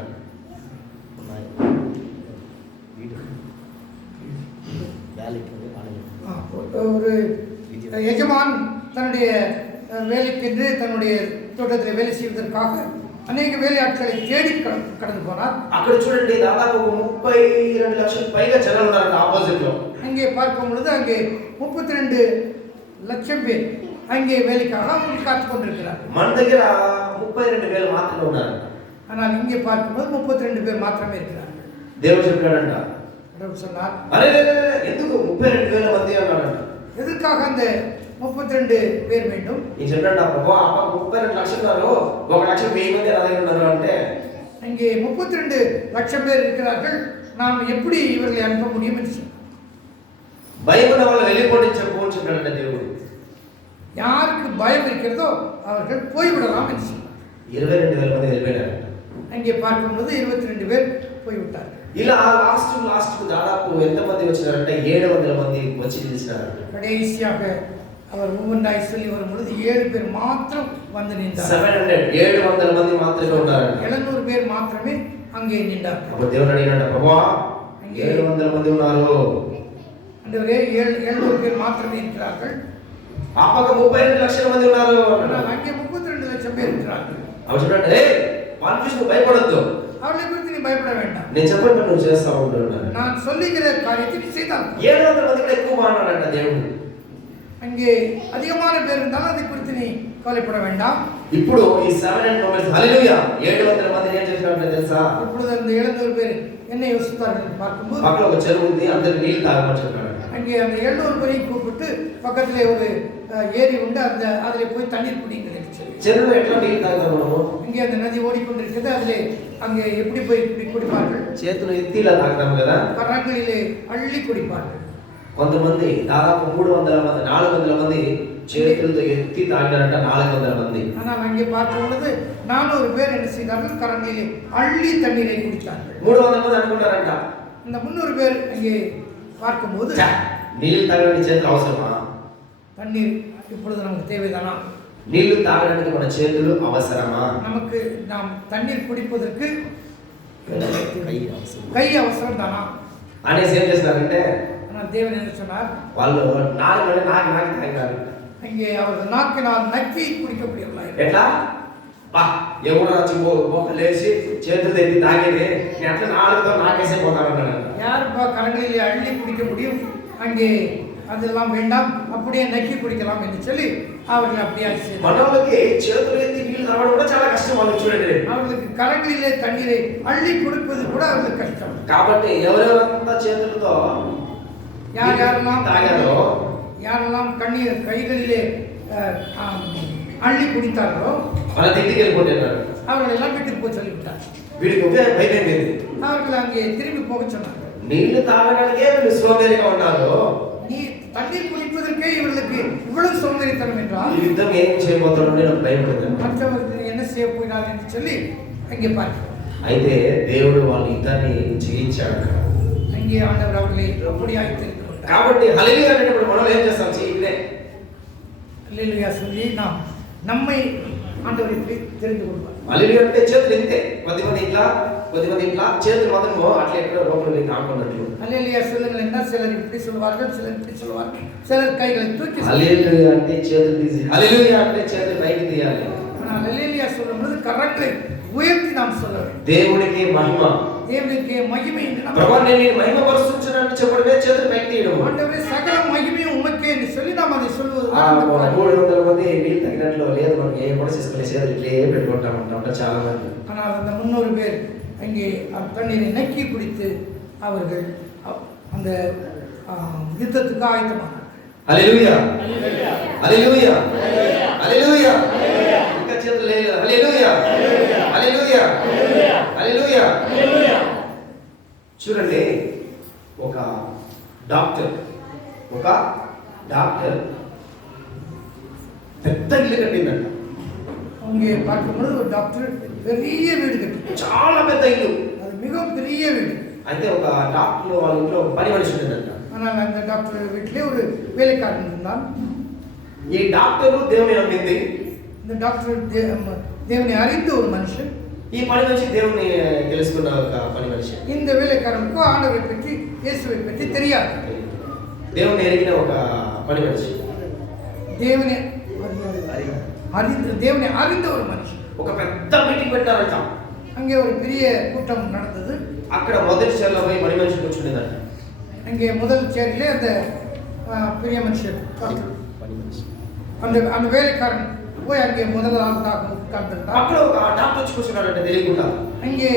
ஒரு எஜமான் தன்னுடைய வேலைக்கென்று தன்னுடைய தோட்டத்தில் வேலை செய்வதற்காக அநேக வேலையாட்களை தேடி கடந்து போனார். అక్కడ చూడండి, దాదాపు 32 లక్షల పైగా జనాలు ఉన్నారంట ఆపోజిట్ లో. அங்கே பார்க்கும் பொழுது அங்கே 32 லட்சம் பேர் அங்கே வேலைக்காக அவங்க காத்து கொண்டிருக்கிறார். మన దగ్గర 32,000 మాత్రమే ఉన్నారు. ஆனால் இங்கே பார்க்கும்போது 32 பேர் மாத்திரமே இருக்கிறார்கள். దేవుడు చెప్పాడంట, கடவுள் சொன்னார், అరే ఎందుకు 32,000 మంది అన్నాడంట. எதற்காக அந்த 32 பேர் வேண்டும்? ఈ చెప్పాడంట, ప్రభు ఆ 32 లక్షలు ఉన్నారు, 1 లక్ష 1000 మంది నా దగ్గర ఉన్నారు అంటే, அங்கே 32 லட்சம் பேர் இருக்கிறார்கள், நாம் எப்படி இவர்களை அனுப்ப முடியும் என்று சொன்னார். బైబిల్ వాళ్ళు వెళ్ళిపోండి చెప్పు అని చెప్పాడంట దేవుడు. யாருக்கு பயம் இருக்கிறதோ அவர்கள் போய்விடலாம் என்று சொன்னார். 22,000 మంది వెళ్ళిపోయారంట. அங்கே பார்க்கும்போது 22 பேர் போய்விட்டார்கள். ఇలా లాస్ట్ దాదాపు ఎంతమంది వచ్చినారంటే 700 మంది వచ్చి నిలిచినారంట. கடைசியாக அவர் ஒவ்வொன்றாய் சொல்லி வரும் பொழுது 7 பேர் மாத்திரம் வந்து நின்றார்கள். 700 మంది మాత్రమే ఉన్నారంట. 700 பேர் மாத்திரமே அங்கே நின்றார்கள். అప్పుడు దేవుడు అడిగాడంట, ప్రభు 700 మంది ఉన్నారు, ஆண்டவரே 700 பேர் மாத்திரமே இருக்கிறார்கள். ఆ పక్క 32 లక్షల మంది ఉన్నారు అన్నాడు. ஆனால் அங்கே 32 லட்சம் பேர் இருக்கிறார்கள். అప్పుడు చెప్పాడు, "ఏ కన్ఫ్యూజన్ భయపడొద్దు. அவர்களை குறித்து நீ பயப்பட வேண்டாம். నేను చెప్పిన పని నువ్వు చేస్తా ఉండు" అన్నాడు. நான் சொல்லுகிற காரியத்தை நீ செய்தால் 700 మంది కంటే ఎక్కువ మాట్లాడాడంట దేవుడు. அங்கே அதிகமான பேர் இருந்தாலும் அதை குறித்து நீ கவலைப்பட வேண்டாம். ఇప్పుడు ఈ 700 మెంబర్స్ హల్లెలూయా 700 మంది ఏం చేసినారంటే తెలుసా? இப்பொழுது அந்த 700 பேர் என்ன யோசித்தார்கள் என்று பார்க்கும்போது పక్కన ఒక చెరువు ఉంది, అందరు నీళ్ళు తాగమని చెప్పాడు. அங்கே அந்த 700 பேரையும் கூப்பிட்டு பக்கத்திலே ஒரு ஏரி உண்டு, அந்த அதிலே போய் தண்ணீர் குடிங்கள் என்று சொல்லி. చెరువులో ఎట్లా నీళ్ళు తాగుతాం మనము? இங்கே அந்த நதி ஓடிக்கொண்டிருக்கிறது, அதிலே அங்கே எப்படி போய் குடிப்பார்கள்? చేతులు ఎత్తి ఇలా తాగుతాం కదా. கரங்களிலே அள்ளி குடிப்பார்கள். కొంతమంది దాదాపు 300 మంది 400 మంది చేతులతో ఎత్తి తాగినారంట. 400 మంది. ஆனால் அங்கே பார்க்கும் பொழுது 400 பேர் என்ன செய்தார்கள்? கரங்களிலே அள்ளி தண்ணீரை குடித்தார்கள். 300 మంది అనుకుంటారంట, இந்த 300 பேர் அங்கே பார்க்கும்போது నీళ్ళు తాగడానికి చేతులు అవసరమా? தண்ணீர் இப்பொழுது நமக்கு தேவைதானா? నీళ్లు తాగడానికి మన చేతులు అవసరమా? நமக்கு நாம் தண்ணீர் குடிப்பதற்கு கை அவசரம் தானா? అనేసి ఏం చేస్తున్నారంటే ஆனால் தேவன் என்ன சொன்னார்? వాళ్ళు నాలుగు నాకి తాగినారు. அங்கே அவர்கள் நாக்கினால் நக்கி குடிக்கக்கூடியவர்களாய். ఎట్లా బా ఎవరు వచ్చి లేచి చేతులు ఎత్తి తాగేది నేను అట్లా నాలుగుతో నాకేసే పోతానన్నాడు. யாருப்பா கரங்களிலே அள்ளி குடிக்க முடியும்? அங்கே அதெல்லாம் வேண்டாம், அப்படியே நக்கி குடிக்கலாம் என்று சொல்லி அவர்கள் அப்படியே செய்தார்கள். మనోళ్ళకి చేతులు ఎత్తి నీళ్లు తాగడం కూడా చాలా కష్టం. వాళ్ళు చూడండి, அவர்களுக்கு கரங்களிலே தண்ணீரை அள்ளி கொடுப்பது கூட அவர்களுக்கு கஷ்டம். కాబట్టి ఎవరెవరంతా చేతులతో யாரெல்லாம் తాగారో யாரெல்லாம் கைகளிலே அள்ளி குடித்தார்களோ వాళ్ళ ఇంటికి వెళ్ళిపోతున్నారు. அவர்கள் எல்லாம் வீட்டுக்கு போய் சொல்லிவிட்டார். వీడికి ఒకే భయమైంది. அவர்கள் அங்கே திரும்பி போக சொன்னார்கள். నీళ్లు తాగడానికే వీళ్ళు సోమేరిగా ఉన్నారు. நீ தண்ணீர் குடிப்பதற்கே இவர்களுக்கு இவ்வளவு சோம்பேறித்தனம் என்றால் ఈ యుద్ధం ఏం చేయబోతున్నాడో నేను భయపడుతున్నాను. மற்றவர்கள் என்ன செய்ய போகிறார் என்று சொல்லி அங்கே பார்க்கிறோம். అయితే దేవుడు వాళ్ళ యుద్ధాన్ని జయించాడు. அங்கே ஆண்டவர் அவர்களை அப்படியாய் தெரிந்து கொண்டார். కాబట్టి హల్లెలూయా అనేటప్పుడు మనం ఏం చేస్తాం? ఇదే அல்லேலூயா சொல்லி நாம் நம்மை ஆண்டவரை தெரிந்து கொள்வார். హల్లెలూయా అంటే చేతులు ఇంతే. కొద్దిమంది ఇట్లా చేతులు మాత్రము అట్లా ఎక్కడ లోపలికి తాకున్నట్లు. அல்லேலூயா சொல்லுங்கள் என்ன, சிலர் இப்படி சொல்வார்கள், சிலர் இப்படி சொல்வார்கள், சிலர் கைகளை தூக்கி హల్లెలూయా అంటే చేతులు తీసి, హల్లెలూయా అంటే చేతులు పైకి తీయాలి. ஆனால் அல்லேலூயா சொல்லும்போது கரங்களை உயர்த்தி நாம் சொல்ல வேண்டும். దేవునికి మహిమ. தேவனுக்கு மகிமை என்று நாம் ప్రభు నేను మహిమ పరుస్తున్నానని చెప్పడమే చేతులు పైకి తీయడం. ஆண்டவரே சகல மகிமையும் உமக்கே என்று சொல்லி நாம் அதை சொல்வது. 300 మంది నీళ్ళు తగినట్లు లేదు, మనం ఏ కూడా చేసుకునే చేతులు ఇట్లే పెట్టుకుంటామంట చాలా మంది. ஆனால் அந்த 300 பேர் அங்கே தண்ணீரை நக்கி குடித்து அவர்கள் அந்த யுத்தத்துக்கு ஆயத்தமானார்கள். హల్లెలూయా హల్లెలూయా హల్లెలూయా. ఇంకా చేతులు లేదు. హల్లెలూయా హల్లెలూయా హల్లెలూయా. చూడండి, ఒక డాక్టర్ పెద్ద ఇల్లు కట్టిందంట. அங்கே பார்க்கும்போது ஒரு டாக்டர் பெரிய வீடு கட்டி, చాలా పెద్ద ఇల్లు. அது மிகவும் பெரிய வீடு. అయితే ఒక డాక్టర్ వాళ్ళ ఇంట్లో ఒక పని మనిషి ఉంటుందంట. ஆனால் அந்த டாக்டர் வீட்டிலே ஒரு வேலைக்காரன் இருந்தான். ఈ డాక్టరు దేవుని నమ్మింది. இந்த டாக்டர் தேவனை அறிந்த ஒரு மனுஷன். ఈ పని మనిషి దేవుని తెలుసుకున్న ఒక పని మనిషి. இந்த வேலைக்காரனுக்கு ஆண்டவரை பற்றி இயேசுவை பற்றி தெரியாது. దేవుని ఎరిగిన ఒక పని మనిషి. தேவனை அறிந்த ஒரு மனுஷன். ఒక పెద్ద మీటింగ్ పెట్టారంట. அங்கே ஒரு பெரிய கூட்டம் நடந்தது. అక్కడ మొదటి చైర్లో పోయి పని మనిషి కూర్చునేదంట. அங்கே முதல் சேரிலே அந்த பெரிய மனுஷன் அந்த வேலைக்காரன் போய் அங்கே முதலாவதாக உட்கார்ந்துட்டார். అక్కడ ఒక డాక్టర్ వచ్చి కూర్చున్నాడంట తెలియకుండా. அங்கே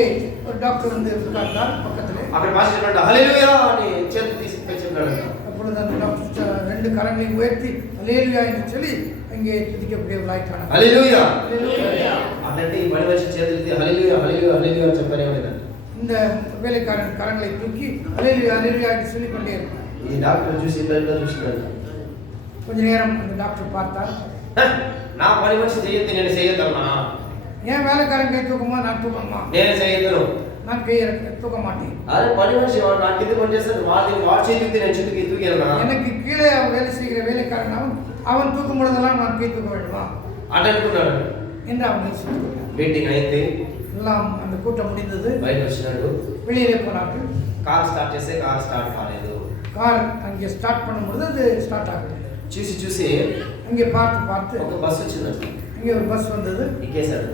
ஒரு டாக்டர் வந்து உட்கார்ந்தார் பக்கத்திலே. అక్కడ పాస్టర్ చెప్పాడు హల్లెలూయా అని చేతులు తీసి పెంచున్నాడంట. அப்பொழுது அந்த டாக்டர் 2 கரங்களையும் உயர்த்தி அல்லேலூயா என்று சொல்லி அங்கே துதிக்கக்கூடியவர்களாய் காணப்பட்டார். హల్లెలూయా అంటే ఈ పని మనిషి చేతులు తీసి హల్లెలూయా హల్లెలూయా హల్లెలూయా చెప్పారేమో. இந்த வேலைக்காரன் கரங்களை தூக்கி அல்லேலூயா அல்லேலூயா என்று சொல்லிக் கொண்டே இருந்தார். ఈ డాక్టర్ చూసి ఇట్లా చూస్తున్నాడు. கொஞ்ச நேரம் அந்த டாக்டர் பார்த்தார். నా పని మనిషి చేయొద్దు, నేను చేయొద్దమ్మా. ஏன் வேலைக்காரன் கை தூக்குமா, நான் தூக்கணுமா? నేను చేయొద్దు. நான் கை தூக்க மாட்டேன். అదే పని మనిషి నా కింద పని చేస్తాడు, వాడు చేతికి నేను చేతికి తూకేనా? எனக்கு கீழே வேலை செய்கிற வேலைக்காரன் அவன் தூக்கும் பொழுதெல்லாம் நான் கை தூக்க வேண்டுமா అని అనుకున్నాడు. என்று அவன் யோசித்தார். మీటింగ్ అయింది, எல்லாம் அந்த கூட்டம் முடிந்தது. బయట వచ్చినాడు. வெளியிலே போனார்கள். కార్ స్టార్ట్ చేస్తే కార్ స్టార్ట్ కాలేదు. கார் அங்கே ஸ்டார்ட் பண்ணும்பொழுது அது ஸ்டார்ட் ஆகுது. చూసి చూసి அங்கே பார்த்து ఒక బస్సు వచ్చిందండి. அங்கே ஒரு பஸ் வந்தது. ఎక్కేశాడు.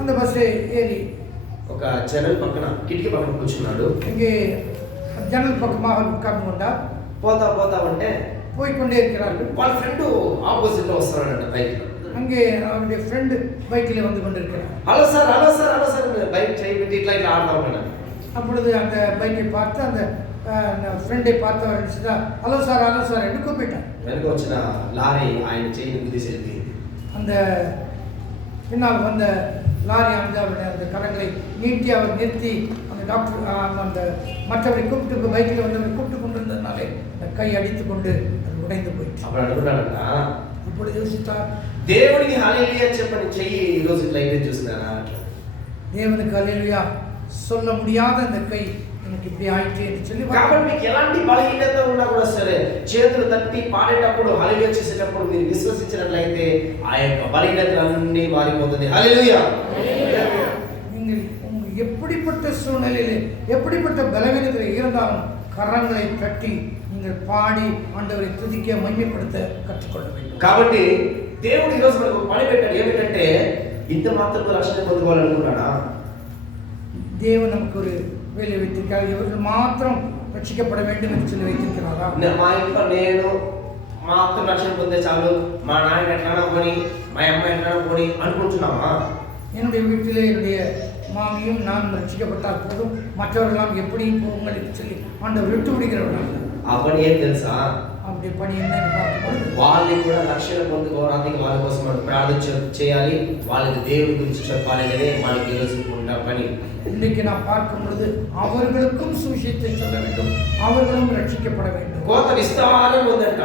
அந்த பஸ்ஸை ஏறி ఒక జనల్ పక్కన కిటికీ పక్కన కూర్చున్నాడు. இங்கே ஜன்னல் பக்கமாக உட்கார்ந்து கொண்டார். పోతా పోతా ఉంటే போய்கொண்டே இருக்கிறார்கள். వాళ్ళ ఫ్రెండ్ ఆపోజిట్ లో వస్తున్నాడంట బైక్. அங்கே அவருடைய ஃப்ரெண்டு பைக்கில் வந்து கொண்டிருக்கிறார். Hello sir hello sir hello sir bike చేయి పెట్టి ఇట్లా ఇట్లా ఆడుతా ఉన్నాడు. அப்பொழுது அந்த பைக்கை பார்த்து அந்த ஃப்ரெண்டை பார்த்தவர் நினைச்சதா ஹலோ சார் என்று கூப்பிட்டார். వెనక వచ్చిన లారీ ఆయన చేయిని గుద్దేసేది. அந்த பின்னால் வந்த லாரி அவருடைய அந்த கரங்களை நீட்டி அவர் நிறுத்தி அந்த டாக்டர் அந்த மற்றவரை கூப்பிட்டு பைக்கில் வந்தவரை கூப்பிட்டு கொண்டிருந்ததுனாலே அந்த கை அடித்து கொண்டு அது உடைந்து போயிடுச்சு. అప్పుడు అనుకున్నాడంట, இப்பொழுது யோசித்தார், దేవుడికి హల్లెలూయా చెప్పని చెయ్యి ఈ రోజు ఇట్లా అయితే చూసినారా. தேவனுக்கு அல்லேலூயா சொல்ல முடியாத அந்த கை எனக்கு இப்படி ஆயிடுச்சு என்று சொல்லி కాబట్టి మీకు ఎలాంటి బలహీనత ఉన్నా కూడా సరే చేతులు తట్టి పాడేటప్పుడు హల్లెలూయా చేసేటప్పుడు మీరు విశ్వసించినట్లయితే ఆ యొక్క బలహీనతలన్నీ మారిపోతుంది. హల్లెలూయా. நீங்கள் எப்படிப்பட்ட சூழ்நிலையிலே எப்படிப்பட்ட பலவீனத்தில் இருந்தாலும் கரங்களை தட்டி நீங்கள் பாடி ஆண்டவரை துதிக்க மகிமைப்படுத்த கற்றுக்கொள்ள வேண்டும். కాబట్టి దేవుడు ఈ రోజు మనకు పని పెట్టాడు. ఏమిటంటే ఇంత మాత్రం రక్షణ పొందుకోవాలనుకున్నాడా? தேவன் நமக்கு ஒரு வேலை வைத்திருக்கிறார். இவர்கள் மாத்திரம் ரட்சிக்கப்பட வேண்டும் என்று சொல்லி வைத்திருக்கிறாரா? మా ఇంట్లో నేను మాత్రం రక్షణ పొందే చాలు, మా నాయన ఎట్లా పోని, మా అమ్మ ఎట్లా పోని అనుకుంటున్నామా? என்னுடைய வீட்டிலே என்னுடைய மாமியும் நான் ரட்சிக்கப்பட்டால் போதும், மற்றவர்களாம் எப்படி போங்கள் என்று சொல்லி ஆண்டவர் விட்டு விடுகிறவர்கள். ఆ పని ఏం తెలుసా? அப்படி பணி என்னன்னு பார்க்கும்போது వాళ్ళని కూడా రక్షణ పొందుకోవడానికి వాళ్ళ కోసం మనం ప్రార్థన చేయాలి, వాళ్ళకి దేవుడి గురించి చెప్పాలి అనేది మనకి ఈరోజు ఉన్న పని. இன்றைக்கு நாம் பார்க்கும் பொழுது அவர்களுக்கும் சுவிசேஷத்தை சொல்ல வேண்டும், அவர்களும் ரட்சிக்கப்பட வேண்டும். కోత విస్తారం ఉందంట.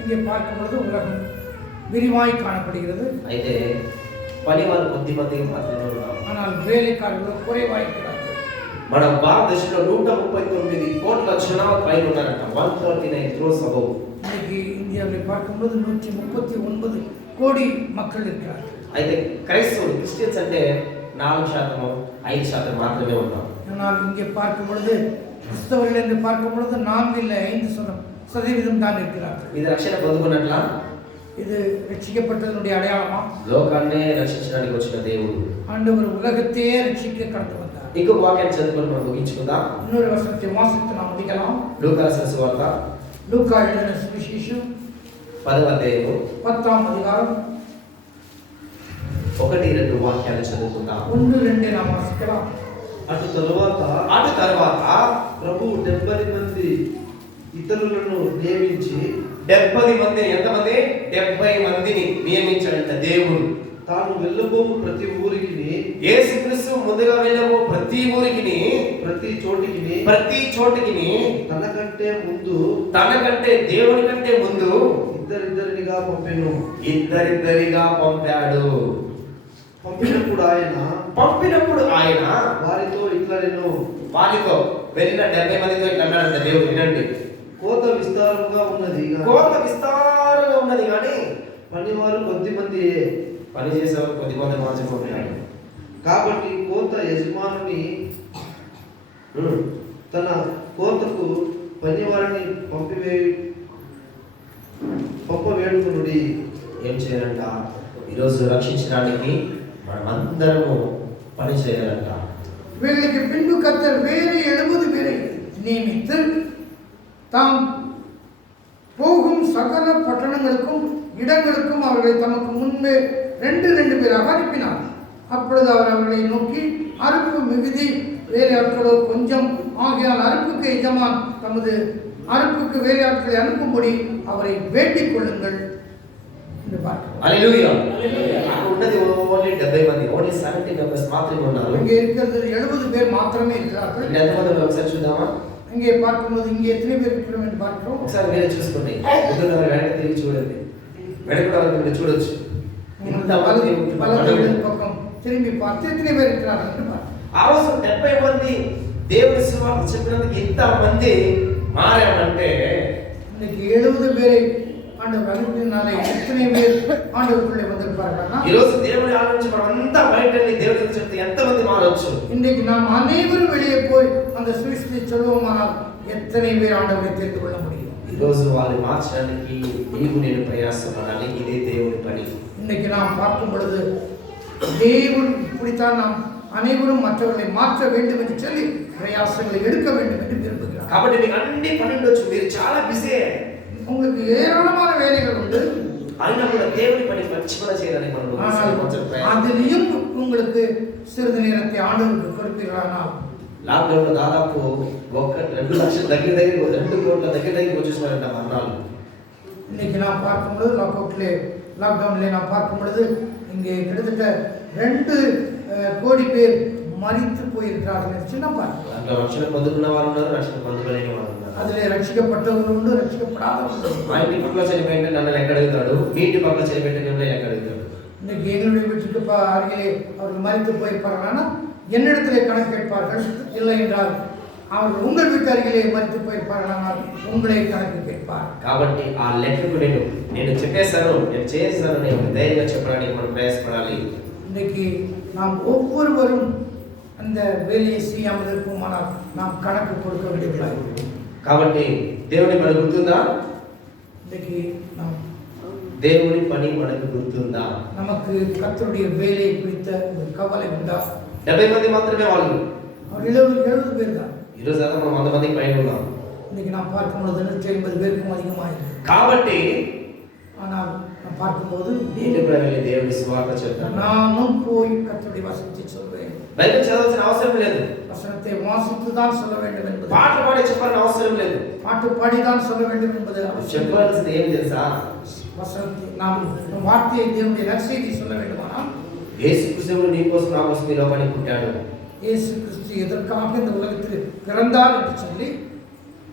இங்கே பார்க்கும் பொழுது உலகம் விரிவாய் காணப்படுகிறது. అయితే పని వాళ్ళు కొద్ది మందికి మాత్రమే ఉన్నారు. ஆனால் வேலைக்காரர்கள் குறைவாய் இருக்கிறார்கள். మన భారతదేశంలో 139 కోట్ల జనాభా పైన ఉన్నారంట. 139 crores above. இன்னைக்கு இந்தியாவில் பார்க்கும்போது 139 கோடி மக்கள் இருக்கிறார்கள். అయితే క్రైస్తవులు క్రిస్టియన్స్ అంటే 4%, 5% మాత్రమే ఉన్నారు. ஆனால் இங்கே பார்க்கும் பொழுது கிறிஸ்தவர்கள் என்று பார்க்கும் பொழுது 4 இல்லை 5% தான் இருக்கிறார்கள். ఇది రక్షణ పొందుకున్నట్లా? இது ரட்சிக்கப்பட்டதனுடைய அடையாளமா? లోకాన్నే రక్షించడానికి వచ్చిన దేవుడు ஆண்டவர் உலகத்தையே ரட்சிக்க கடந்து வந்தார். ఇంకొక వాక్యాన్ని చదువుకొని మనం ముగించుకుందాం. இன்னொரு வசனத்தை வாசித்து நாம் முடிக்கலாம். లూకా రాసిన సువార్త லூக்கா எழுதின சுவிசேஷம் 10వ అధ్యాయము 10ஆம் அதிகாரம் 1-2 వాక్యాలు చదువుకుందాం. 1-2 நாம் வாசிக்கலாம். అటు తరువాత అటు తర్వాత ప్రభు 70 మంది ఇతరులను నియమించి 70 మంది, ఎంతమంది? 70 మందిని నియమించాడంట దేవుడు. తాను వెళ్ళబోవు ప్రతి ఊరికి యేసుక్రీస్తు ముందుగా వెళ్ళబో ప్రతి ఊరికి ప్రతి చోటికి తనకంటే దేవుని కంటే ముందు ఇద్దరిద్దరినిగా పంపాడు. పంపినప్పుడు ఆయన వారితో వారితో వెళ్ళిన 70 మందితో ఇట్లా అన్నాడంట దేవుడు. వినండి, కోత విస్తారంగా ఉన్నది కానీ పనివారు కొద్ది మంది, పని చేసేవారు కొద్ది మంది మాత్రమే ఉన్నారు. కాబట్టి కోత యజమానుని తన కోతకు పనివారిని పంపవేడుకునుడి. ఏం చేయాలంట? ఈరోజు రక్షించడానికి మనమందరము పని చేయాలంట. இவர்களுக்கு பின்பு கர்த்தர் வேறு 70 பேரை நியமித்து தாம் போகும் சகல பட்டணங்களுக்கும் இடங்களுக்கும் அவர்களை தமக்கு முன்பே 2 பேராக அனுப்பினார். அப்பொழுது அவர் அவர்களை நோக்கி, அறுப்பு மிகுதி, வேலையாட்களோ கொஞ்சம், ஆகையால் அறுப்புக்கு எஜமான் தமது அறுப்புக்கு வேலையாட்களை அனுப்பும்படி அவரை வேண்டிக் கொள்ளுங்கள் என்று பார்க்கிறோம். హల్లెలూయా. అక్కడ ఉన్నది ఓన్లీ 70 మంది, ఓన్లీ 70 మెంబర్స్ మాత్రమే ఉన్నారు. இங்கே இருக்கிறது 70 பேர் மாத்திரமே இருக்கிறார்கள். ఇక్కడ ఎంతమంది ఉన్నారు ఒకసారి చూద్దామా? இங்கே பார்க்கும்போது இங்கே எத்தனை பேர் இருக்கிறோம் என்று பார்க்கிறோம். ఒకసారి మీరే చూసుకోండి. ముందున్న వెనక తిరిగి చూడండి, వెనక మీరు చూడొచ్చు. ఇంతమంది பக்கம் திரும்பி பார்த்து எத்தனை பேர் இருக்கிறார்கள் என்று பார்க்கிறோம். ఆ రోజు 70 మంది దేవుని సువార్త చెప్పినందుకు ఇంత మంది మారామంటే இன்னைக்கு 70 பேரை ஆண்டவர் அனுப்பினாலே எத்தனை பேர் ஆண்டவருக்குள்ளே வந்திருப்பார்கள். ఈ రోజు దేవుని ఆలోచించి మనం అంతా బయటని దేవుడికి చెప్తే ఎంత మంది మారొచ్చు? இன்றைக்கு நாம் அனைவரும் வெளியே போய் அந்த சுவிசேஷத்தை சொல்வோமானால் எத்தனை பேர் ஆண்டவரை தெரிந்து கொள்ள முடியும்? ఈరోజు వాళ్ళని మార్చడానికి నీవు నేను ప్రయాసపడాలి. ఇదే దేవుని పని. இன்னைக்கு நாம் பார்க்கும் பொழுது தேவன் இப்படித்தான் நாம் அனைவரும் மற்றவர்களை மாற்ற வேண்டும் என்று சொல்லி பிரயாசங்களை எடுக்க வேண்டும் என்று விரும்புகிறார். కాబట్టి మీకు అన్ని పని ఉండొచ్చు, మీరు చాలా బిజీ, உங்களுக்கு ஏராளமான வேலைகள் உண்டு. అయినా కూడా దేవుని పని మంచి పని చేయడానికి మనం ஆனால் அதிலையும் உங்களுக்கு சிறிது நேரத்தை ஆண்டவருக்கு கொடுப்பீர்களானால் లాక్డౌన్ లో దాదాపు 2 లక్షల దగ్గర 2 కోట్ల దగ్గర వచ్చేసారంట మరణాలు. இன்னைக்கு நாம் பார்க்கும் பொழுது லாக்டவுன்ல நாம் பார்க்கும் பொழுது இங்கே கிட்டத்தட்ட 2 கோடி பேர் மரித்து போயிருக்கிறார்கள். சின்ன பார்க்கலாம். దాంట్లో రక్షణ పొందుకున్న వారు ఉన్నారు, రక్షణ పొందుకోలేని వారు ఉన్నారు. அதிலே ரட்சிக்கப்பட்டவர்கள் உண்டு, ரட்சிக்கப்படாதவர்கள் உண்டு. మా ఇంటి పక్కన చనిపోయింటే నన్ను లెక్క అడుగుతాడు, మీ ఇంటి పక్కన చనిపోయింటే నన్ను లెక్క అడుగుతాడు. இன்னைக்கு எங்களுடைய வீட்டுக்கு அருகிலே அவர்கள் மரித்து போயிருப்பார்களானால் என்னிடத்திலே கணக்கு கேட்பார்கள். இல்லை என்றால் அவர்கள் உங்கள் வீட்டு அருகிலே மரித்து போயிருப்பார்களானால் உங்களை கணக்கு கேட்பார். కాబట్టి ఆ లెక్కకు నేను చెప్పేశాను, నేను చేశాను, నేను ధైర్యంగా చెప్పడానికి మనం ప్రయాసపడాలి. இன்னைக்கு நாம் ஒவ்வொருவரும் அந்த வேலையை செய்யாமல் இருக்குமானால் நாம் கணக்கு கொடுக்க வேண்டியதாக. కాబట్టి దేవుని పని గుర్తుందా? இன்னைக்கு நாம் దేవుని పని మనకు గుర్తుందా? நமக்கு கர்த்தருடைய வேலையை குறித்த ஒரு கவலை உண்டா? 70 మంది మాత్రమే వాళ్ళు. அவர் 70 பேர் தான். ఈరోజు అయితే మనం 100 మందికి పైన ఉన్నాం. இன்னைக்கு நாம் பார்க்கும்போது 150 பேருக்கும் அதிகமாக இருக்கு. కాబట్టి ஆனால் நாம் பார்க்கும்போது నేను కూడా వెళ్ళి దేవుని సువార్త చెప్తాను. நானும் போய் கர்த்தருடைய வசனத்தை சொல்வேன். బైబిల్ చదవాల్సిన అవసరం లేదు, வசனத்தை வாசித்து தான் சொல்ல வேண்டும் என்பது, పాటలు పాడి చెప్పాల్సిన అవసరం లేదు. பாட்டு பாடி தான் சொல்ல வேண்டும் என்பது அவசியம். చెప్పాల్సింది ఏం తెలుసా? வசனத்தை நாம் வார்த்தையை தேவனுடைய நற்செய்தி சொல்ல வேண்டுமானால் యేసు క్రీస్తు నీ కోసం నా కోసం ఈ లోకానికి పుట్టాడు, இயேசு கிறிஸ்து எதற்காக இந்த உலகத்தில் பிறந்தார் என்று சொல்லி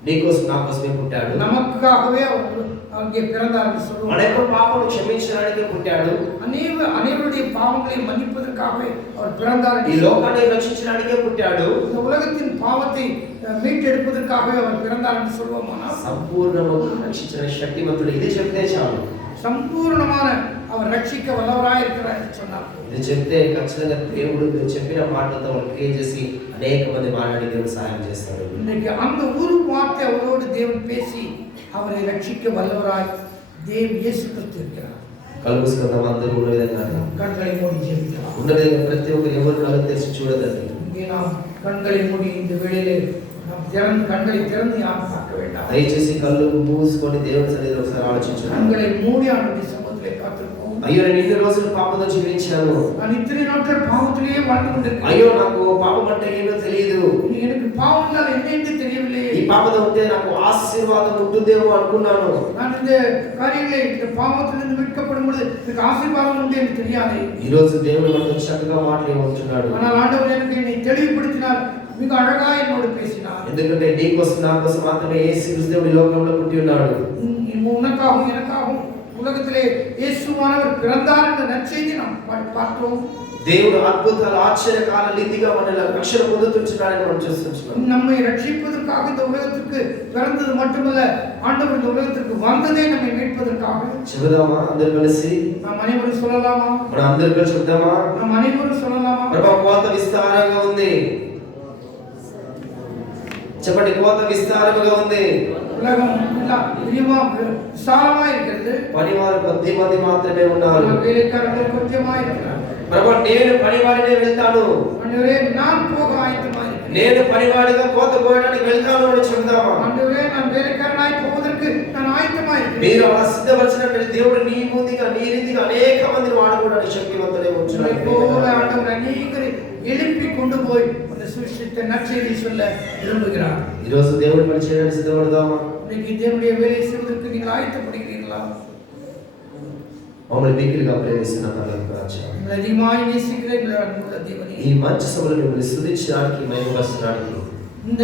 నీ కోసం నా కోసమే పుట్టాడు, நமக்காகவே அவர் அங்கே பிறந்தார் என்று మన சொல்லுவார். యొక్క పాపను క్షమించడానికి పుట్టాడు, அனைவருடைய பாவங்களை மன்னிப்பதற்காகவே அவர் பிறந்தார் ఈ என்று లోకాన్ని రక్షించడానికే పుట్టాడు, இந்த உலகத்தின் பாவத்தை மீட்டெடுப்பதற்காகவே அவர் பிறந்தார் என்று சொல்வோமானால் సంపూర్ణముగా రక్షించిన శక్తివంతుడు. ఇది చెప్తే చాలు. சம்பூர்ணமான அவர் ரட்சிக்க வல்லவராய் இருக்கிறார் என்று சொன்னார். ఇది చెప్తే ఖచ్చితంగా దేవుడు చెప్పిన మాటలతో వాళ్ళు క్రియేట్ చేసి అనేక మంది మాట్లాడి దేవుడు సహాయం చేస్తాడు. இன்னைக்கு அந்த ஒரு வார்த்தை அவரோடு தேவன் பேசி அவரை ரட்சிக்க வல்லவராய் இயேசு கிறிஸ்து இருக்கிறார். కళ్ళు మూసుకుందాం అందరూ ఉన్న విధంగా. கண்களை மூடி ஜெபிக்கலாம். ఉన్న విధంగా ప్రతి ఒక్కరు ఎవరు కళ్ళు తెరిచి చూడదండి. இங்கே நாம் கண்களை மூடி இந்த வேளையிலே நாம் கண்களை திறந்து யாரும் பார்க்க வேண்டாம். దయచేసి కళ్ళు మూసుకొని దేవుని సన్నిధిలో ఒకసారి ఆలోచించండి. கண்களை மூடி அவருடைய சமூகத்திலே காத்திருப்போம். అయ్యో నేను ఇన్ని రోజులు పాపంతో జీవించాను, நான் இத்தனை நாட்கள் பாவத்திலேயே வாழ்ந்து கொண்டிருக்கிறேன். అయ్యో నాకు పాపం అంటే ఏంటో తెలియదు, எனக்கு பாவம் என்றால் என்ன என்று தெரியவில்லை. ఈ పాపంతో ఉంటే నాకు ఆశీర్వాదం ఉంటుందేమో అనుకున్నాను. நான் இந்த காரியங்களை இந்த பாவத்திலிருந்து மீட்கப்படும் பொழுது எனக்கு ஆசீர்வாதம் உண்டு என்று தெரியாது. ఈ రోజు దేవుడు మనతో చక్కగా మాట్లాడుతున్నాడు. ஆனால் ஆண்டவர் எனக்கு என்னை தெளிவுபடுத்தினார், மிக அழகா என்னோடு பேசினார். ఎందుకంటే నీ కోసం నా కోసం మాత్రమే యేసు క్రీస్తు దేవుడు ఈ లోకంలో పుట్టి ఉన్నాడు. உனக்காகவும் எனக்காகவும் உலகத்திலே இயேசுவானவர் பிறந்தார் என்ற நற்செய்தி நாம் பார்த்தோம். దేవుడు అద్భుతాలు ఆశ్చర్యకాల రీతిగా మనల్ని రక్షణ పొందుతున్నాడని మనం చూస్తున్నాం. நம்மை ரட்சிப்பதற்காக இந்த உலகத்திற்கு பிறந்தது மட்டுமல்ல, ஆண்டவர் இந்த உலகத்திற்கு வந்ததே நம்மை மீட்பதற்காக. చెబుదామా అందరూ కలిసి? நாம் அனைவரும் சொல்லலாமா? మనం అందరూ కలిసి చెప్దామా? நாம் அனைவரும் சொல்லலாமா? ప్రభు కోత విస్తారంగా ఉంది. చెప్పండి, కోత విస్తారంగా ఉంది. உலகம் எல்லாம் விசாலமா இருக்கிறது, పనివారు 10 మంది మాత్రమే ఉన్నారు. வேலைக்காரர்கள் கொஞ்சமா இருக்கிறார். ప్రభు నేను పనివాడినే వెళ్తాను, ஆண்டவரே நான் போக ஆயத்தமா இருக்கிறேன். నేను పనివాడిగా కోత కోయడానికి వెళ్తాను అని చెప్దామా? ஆண்டவரே நான் வேலைக்காரனாய் போவதற்கு நான் ஆயத்தமா இருக்கிறேன். మీరు అలా సిద్ధపరిచినట్టు దేవుడు నీ ముందుగా నీ రీతిగా అనేక మందిని వాడుకోవడానికి శక్తివంతుడే உங்களை போல ஆண்டவர் அநேகரை எழுப்பி கொண்டு போய் அந்த சுவிசேஷத்தை நற்செய்தி சொல்ல விரும்புகிறார். ఈ రోజు దేవుడి పని చేయడానికి సిద్ధపడదామా? இன்னைக்கு தேவனுடைய வேலை செய்வதற்கு நீங்கள் ஆயத்தப்படுகிறீர்களா? మమ్మల్ని మిగిలిగా ప్రేమిస్తున్న పరలోక రాజా, உங்களை அதிகமாய் நேசிக்கிற எங்கள் அன்புள்ள தேவனே, ఈ మంచి సభలో మిమ్మల్ని స్తుతించడానికి మహిమపరచడానికి இந்த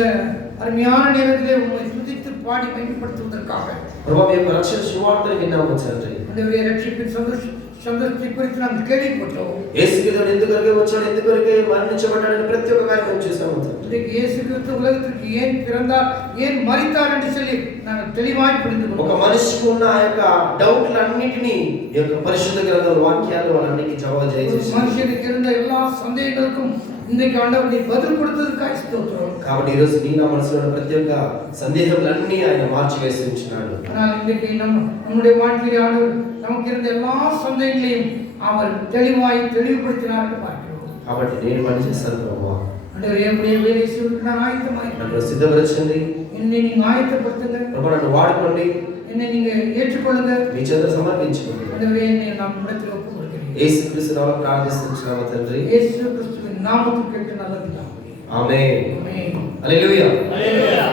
அருமையான நேரத்திலே உங்களை துதித்து பாடி மகிமைப்படுத்துவதற்காக ప్రభు యొక్క రక్షణ సువార్తను విన్నాము తండ్రి. ஆண்டவரே ரட்சிப்பின் சந்தோஷத்தை குறித்து நாம் கேள்விப்பட்டோம். యేసుక్రీస్తు ఎందుకొరకే వచ్చాడు, ఎందుకొరకే మరణించబడ్డాడని ప్రతి ఒక్క కార్యం చూసాము తండ్రి. இன்றைக்கு இயேசு கிறிஸ்து உலகத்திற்கு ஏன் பிறந்தார், ஏன் மரித்தார் என்று சொல்லி நாங்கள் தெளிவாய் புரிந்து ఒక கொண்டோம். మనిషికి ఉన్న ఆ యొక్క డౌట్లన్నిటినీ ఈ యొక్క పరిశుద్ధ గ్రంథం వాక్యాలు వాళ్ళన్నిటికీ జవాబు ஒரு చేసేసి மனுஷனுக்கு இருந்த எல்லா சந்தேகங்களுக்கும் இன்றைக்கு ஆண்டவர் நீ பதில் கொடுத்ததுக்காக ஸ்தோத்திரம். కాబట్టి ఈ రోజు నీ నా మనసులో ఉన్న ప్రతి ఒక్క సందేహములన్నీ ఆయన మార్చి వేసి ఉంటున్నాడు. ஆனால் இன்றைக்கு நம்முடைய வாழ்க்கையில் ஆண்டவர் நமக்கு இருந்த எல்லா சந்தேகங்களையும் அவர் தெளிவுபடுத்தினார் என்று பார்க்கிறோம். కాబట్టి నేను పని చేస్తాను ప్రభువా, ஆண்டவர் என்னுடைய வேலை செய்வதற்கு நான் ஆயத்தமாய் నన్ను సిద్ధపరచండి. என்னை நீங்க ஆயத்தப்படுத்துங்க. ప్రభు నన్ను వాడుకోండి, என்னை நீங்க ஏற்றுக்கொள்ளுங்க. మీ చేత సమర్పించుకోండి. ஆண்டவரே என்னை நாம் இடத்தில் ஒப்புக் கொடுக்கிறேன். యేసుక్రీస్తు నామములో ప్రార్థిస్తున్నాము తండ్రి. இயேசு கிறிஸ்துவின் நாமத்தில் கேட்டு நல்ல பிதாவே. ఆమేన్. ஆமென். హల్లెలూయా. హల్లెలూయా.